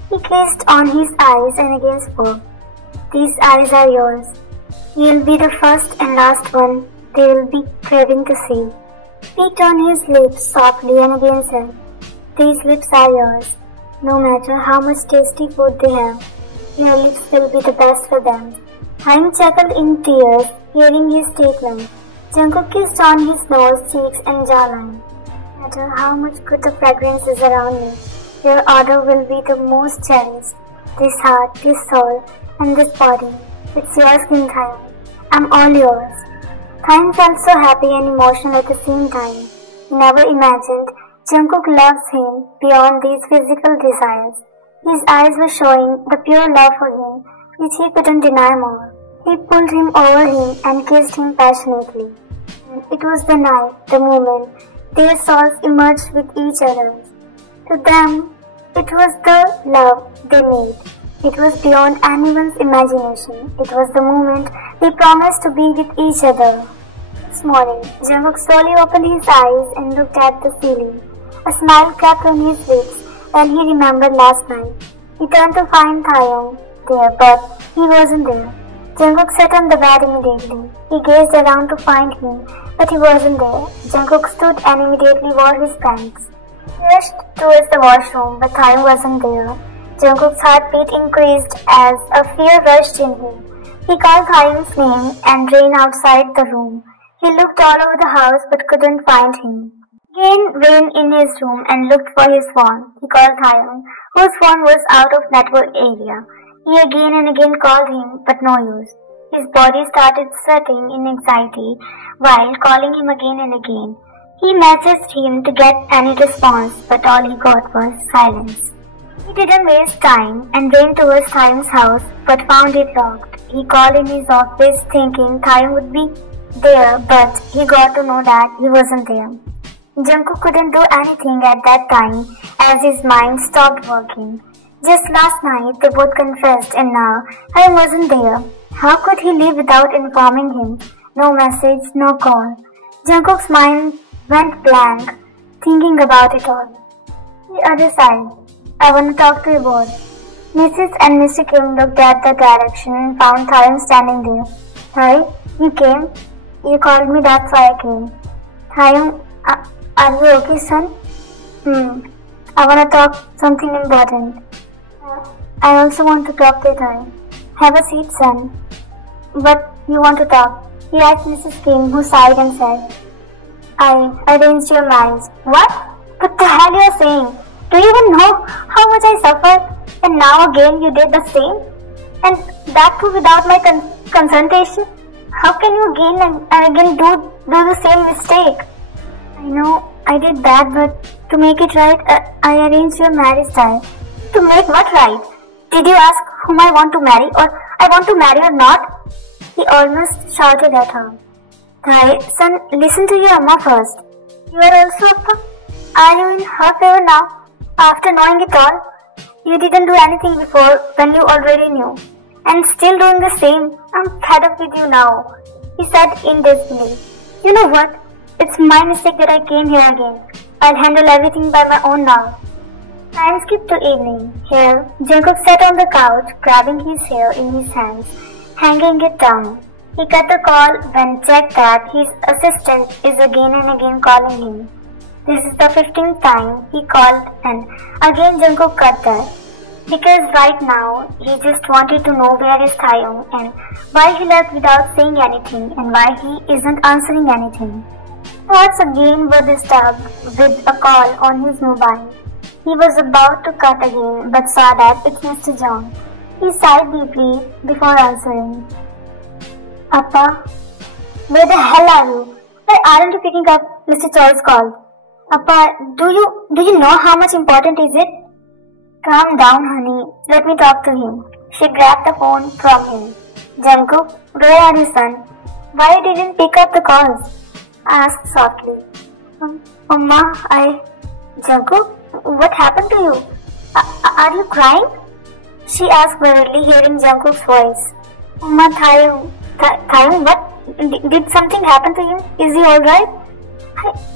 He kissed on his eyes and again spoke. These eyes are yours. You'll be the first and last one they will be craving to see. He turned his lips softly and again said, These lips are yours. No matter how much tasty food they have, your lips will be the best for them. Taekook chuckled in tears, hearing his statement. Jungkook kissed on his nose, cheeks and jawline. No matter how much good the fragrance is around you, your odor will be the most cherished. This heart, this soul, and this body. It's yours, King Taekook. I'm all yours. Taekook felt so happy and emotional at the same time. He never imagined Jungkook loves him beyond these physical desires. His eyes were showing the pure love for him, which he couldn't deny more. He pulled him over him and kissed him passionately. And it was the night, the moment, their souls emerged with each other. To them, It was the love they made. It was beyond anyone's imagination. It was the moment they promised to be with each other. This morning, Jungkook slowly opened his eyes and looked at the ceiling. A smile cracked on his lips when he remembered last night. He turned to find Taeyong there, but he wasn't there. Jungkook sat on the bed immediately. He gazed around to find him, but he wasn't there. Jungkook stood and immediately wore his pants. He rushed towards the washroom, but Taeyong wasn't there. Jungkook's heartbeat increased as a fear rushed in him. He called Taeyong's name and ran outside the room. He looked all over the house but couldn't find him. Again ran in his room and looked for his phone. He called Taeyong, whose phone was out of network area. He again and again called him, but no use. His body started sweating in anxiety while calling him again and again. He messaged him to get any response, but all he got was silence. He didn't waste time and ran towards Taeyong's house, but found it locked. He called in his office thinking Taeyong would be there, but he got to know that he wasn't there. Jungkook couldn't do anything at that time as his mind stopped working. Just last night they both confessed and now Taeyong wasn't there. How could he leave without informing him? No message, no call. Jungkook's mind went blank, thinking about it all. The other side. I want to talk to you both. Mrs. and Mr. Kim looked at the direction and found Taeyong standing there. Tae, you came? You called me, that's why I came. Taeyong, are you okay, son? I want to talk something important. I also want to talk to Tae. Have a seat, son. But you want to talk? He asked Mrs. Kim, who sighed and said, I arranged your marriage. What? What the hell you are saying? Do you even know how much I suffered? And now again you did the same? And that too without my consultation? How can you again and again do the same mistake? I know I did bad, but to make it right, I arranged your marriage time. To make what right? Did you ask whom I want to marry or I want to marry or not? He almost shouted at her. Tae, son, listen to your Amma first. You are also Appa? Are you in her favor now? After knowing it all? You didn't do anything before when you already knew. And still doing the same. I'm fed up with you now. He said in disbelief. You know what? It's my mistake that I came here again. I'll handle everything by my own now. Time skipped to evening. Here, Jungkook sat on the couch, grabbing his hair in his hands, hanging it down. He cut the call when checked that his assistant is again and again calling him. This is the 15th time he called and again Jungkook cut that. Because right now, he just wanted to know where is Taeyong and why he left without saying anything and why he isn't answering anything. Thoughts again were disturbed with a call on his mobile. He was about to cut again but saw that it's Mr. John. He sighed deeply before answering. Appa, where the hell are you? Why aren't you picking up Mr. Choi's call? Appa, do you know how much important is it? Calm down, honey. Let me talk to him. She grabbed the phone from him. Jungkook, where are you, son? Why didn't you pick up the calls? Asked softly. Amma, Jungkook, what happened to you? Are you crying? She asked worriedly, hearing Jungkook's voice. Amma, Taeyong, what? Did something happen to him? Is he alright?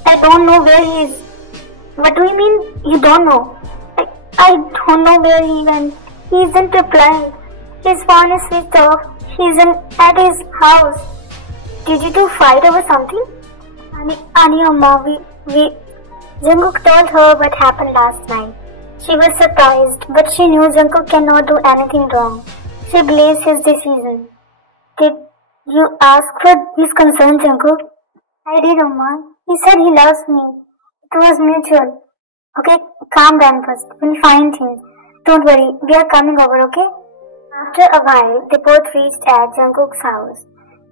I don't know where he is. What do you mean you don't know? I don't know where he went. He isn't replying. His phone is switched off. He isn't at his house. Did you two fight over something? Ani, Amma, Jungkook told her what happened last night. She was surprised, but she knew Jungkook cannot do anything wrong. She believes his decision. Did you ask for his consent, Taekook? I did, Amma. He said he loves me. It was mutual. Okay, calm down first. We'll find him. Don't worry, we are coming over, okay? After a while, they both reached at Jungkook's house.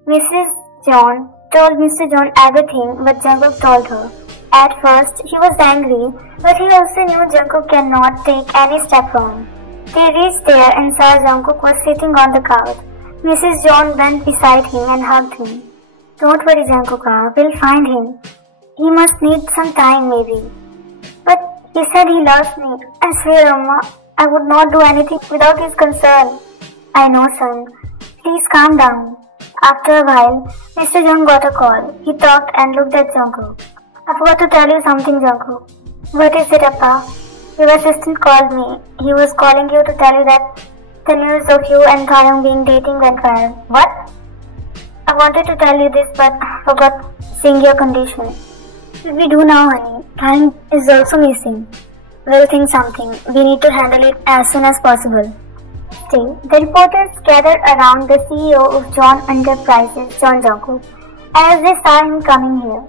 Mrs. John told Mr. John everything what Jungkook told her. At first, he was angry, but he also knew Jungkook cannot take any step wrong. They reached there and saw Jungkook was sitting on the couch. Mrs. John went beside him and hugged him. Don't worry, Jungkook, we'll find him. He must need some time maybe. But He said he loves me. I swear, Amma, I would not do anything without his consent. I know, son. Please calm down. After a while, Mr. Jung got a call. He talked and looked at Jungkook. I forgot to tell you something, Jungkook. What is it, Appa? Your assistant called me. He was calling you to tell you that the news of you and Taeyong being dating went viral. What? I wanted to tell you this but forgot seeing your condition. What should we do now, honey? Taeyong is also missing. We'll think something. We need to handle it as soon as possible. The reporters gathered around the CEO of John Enterprises, John Jungkook, as they saw him coming here.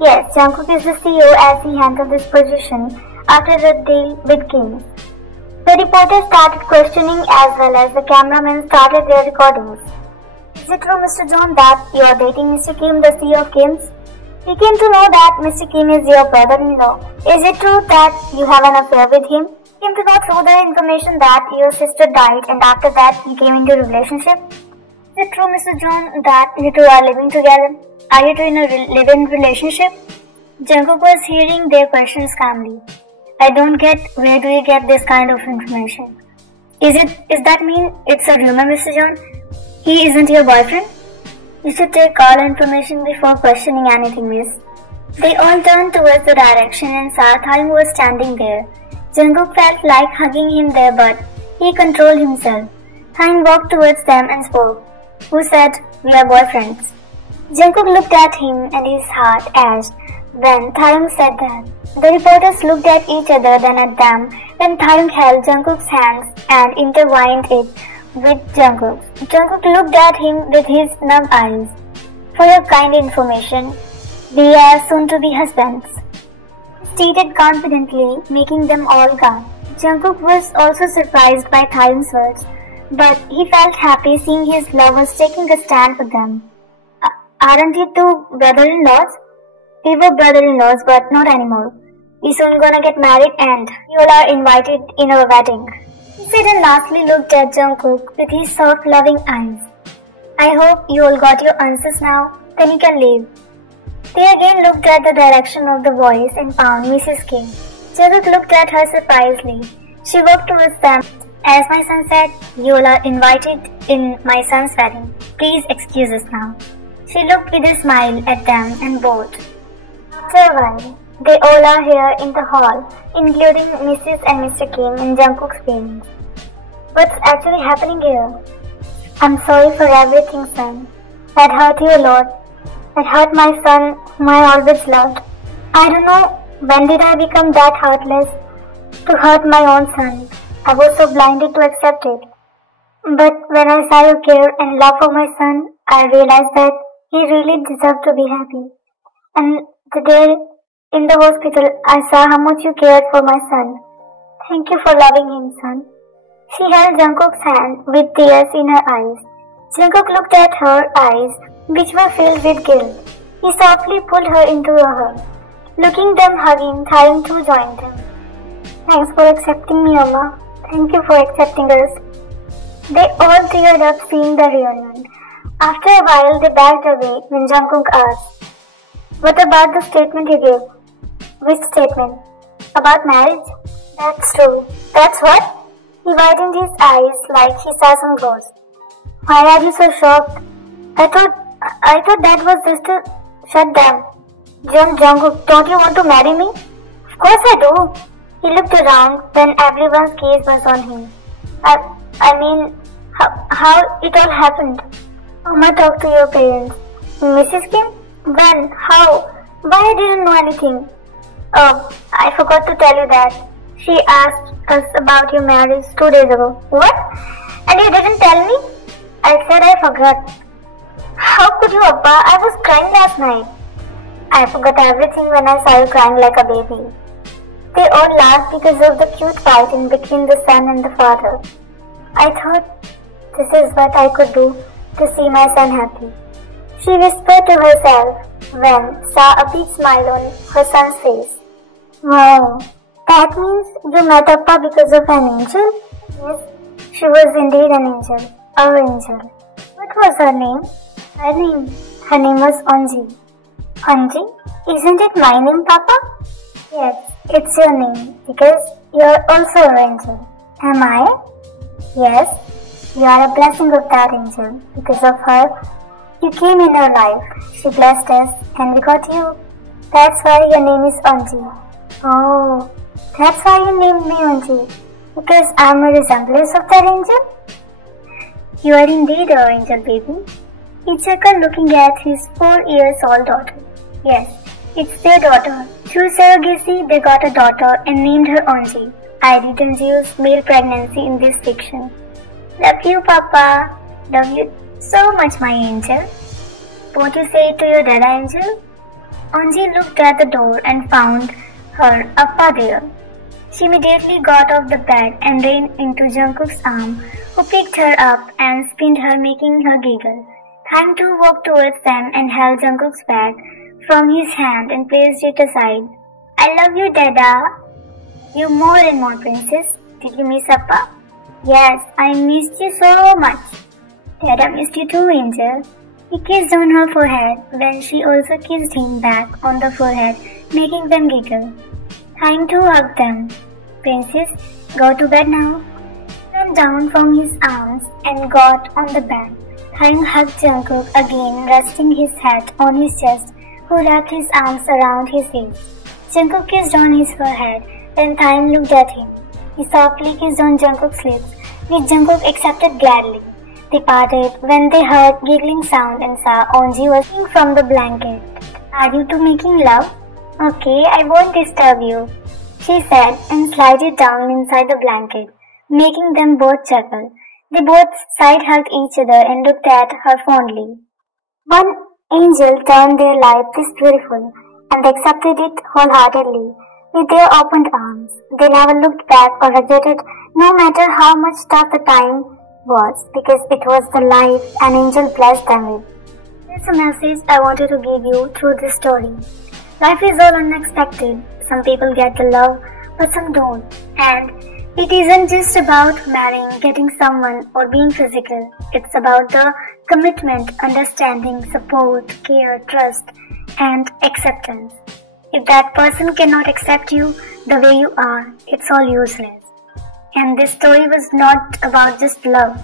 Yes, Jungkook is the CEO as he handled this position after the deal with Kim. The reporters started questioning as well as the cameramen started their recordings. Is it true, Mr. John, that you are dating Mr. Kim, the CEO of Kim's? We came to know that Mr. Kim is your brother-in-law. Is it true that you have an affair with him? Came to know through the information that your sister died and after that you came into a relationship? Is it true, Mr. John, that you two are living together? Are you two in a live-in relationship? Jungkook was hearing their questions calmly. I don't get where do you get this kind of information? Is that mean it's a rumor, Mr. John? He isn't your boyfriend? You should take all information before questioning anything, miss. They all turned towards the direction and saw Taeyong was standing there. Jungkook felt like hugging him there but he controlled himself. Taeyong walked towards them and spoke. Who said we are boyfriends? Jungkook looked at him and his heart ached when Taeyong said that. The reporters looked at each other then at them when Taeyong held Jungkook's hands and intertwined it with Jungkook. Jungkook looked at him with his numb eyes. For your kind information, we are soon to be husbands. He stated confidently, making them all gawk. Jungkook was also surprised by Taeyong's words, but he felt happy seeing his lovers taking a stand for them. Aren't you two brother-in-laws? We were brother-in-laws, but not anymore. We soon gonna get married and you all are invited in our wedding. He said and lastly looked at Jungkook with his soft loving eyes. I hope you all got your answers now, then you can leave. They again looked at the direction of the voice and found Mrs. Kim. Jungkook looked at her surprisingly. She walked towards them. As my son said, you all are invited in my son's wedding. Please excuse us now. She looked with a smile at them and bowed. After a while, they all are here in the hall, including Mrs. and Mr. Kim and Jungkook's parents. What's actually happening here? I'm sorry for everything, son. That hurt you a lot. That hurt my son, whom I always loved. I don't know when did I become that heartless to hurt my own son. I was so blinded to accept it. But when I saw your care and love for my son, I realized that he really deserved to be happy. And the day in the hospital, I saw how much you cared for my son. Thank you for loving him, son. She held Jungkook's hand with tears in her eyes. Jungkook looked at her eyes, which were filled with guilt. He softly pulled her into a hug. Looking them hugging, Taeyong too joined them. Thanks for accepting me, Amma. Thank you for accepting us. They all teared up seeing the reunion. After a while, they backed away when Jungkook asked, what about the statement you gave? Which statement? About marriage? That's true. That's what? He widened his eyes like he saw some ghost. Why are you so shocked? I thought that was just to shut them. Jungkook, don't you want to marry me? Of course I do. He looked around when everyone's gaze was on him. I mean, how it all happened. Mama talked to your parents. Mrs. Kim? When? How? Why I didn't know anything? Oh, I forgot to tell you that. She asked us about your marriage 2 days ago. What? And you didn't tell me? I said I forgot. How could you, Appa? I was crying last night. I forgot everything when I saw you crying like a baby. They all laughed because of the cute fight in between the son and the father. I thought this is what I could do to see my son happy. She whispered to herself when saw a big smile on her son's face. Wow, that means you met Appa because of an angel? Yes, she was indeed an angel, our angel. What was her name? Her name was Anji. Anji? Isn't it my name, Papa? Yes, It's your name because you're also an angel. Am I? Yes, you are a blessing of that angel. Because of her, you came in our life. She blessed us and we got you. That's why your name is Anji. Oh, that's why you named me Anji. Because I'm a resemblance of that angel? You are indeed our angel, baby. He chuckled, looking at his 4-year-old daughter. Yes, it's their daughter. Through surrogacy, they got a daughter and named her Anji. I didn't use male pregnancy in this fiction. Love you, Papa. Love you so much, my angel. Won't you say it to your dada, angel? Anji looked at the door and found her Appa there. She immediately got off the bed and ran into Jungkook's arm, who picked her up and spinned her, making her giggle. Taekook walked towards them and held Jungkook's bag from his hand and placed it aside. I love you, Dada. You more and more, princess. Did you miss Appa? Yes, I missed you so much. Dada missed you too, angel. He kissed on her forehead when she also kissed him back on the forehead, making them giggle. Taekook hugged them. Princess, go to bed now. He went down from his arms and got on the bed. Taekook hugged Jungkook again, resting his head on his chest, who wrapped his arms around his waist. Jungkook kissed on his forehead. Then Taekook looked at him. He softly kissed on Jungkook's lips, which Jungkook accepted gladly. They parted when they heard giggling sound and saw Anji was coming from the blanket. Are you two making love? Okay, I won't disturb you, she said and slid down inside the blanket, making them both chuckle. They both side-hugged each other and looked at her fondly. One angel turned their life this beautiful, and they accepted it wholeheartedly. With their opened arms, they never looked back or regretted, no matter how much tough the time was, because it was the life an angel blessed them with. There's a message I wanted to give you through this story. Life is all unexpected. Some people get the love, but some don't. And it isn't just about marrying, getting someone, or being physical. It's about the commitment, understanding, support, care, trust, and acceptance. If that person cannot accept you the way you are, it's all useless. And this story was not about just love.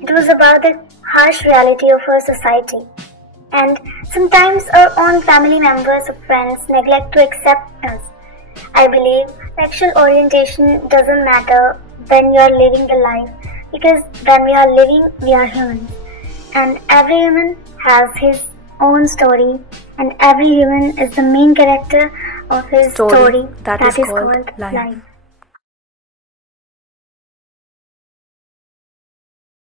It was about the harsh reality of our society. And sometimes our own family members or friends neglect to accept us. I believe sexual orientation doesn't matter when you are living the life, because when we are living, we are humans. And every human has his own story, and every human is the main character of his story that is called life.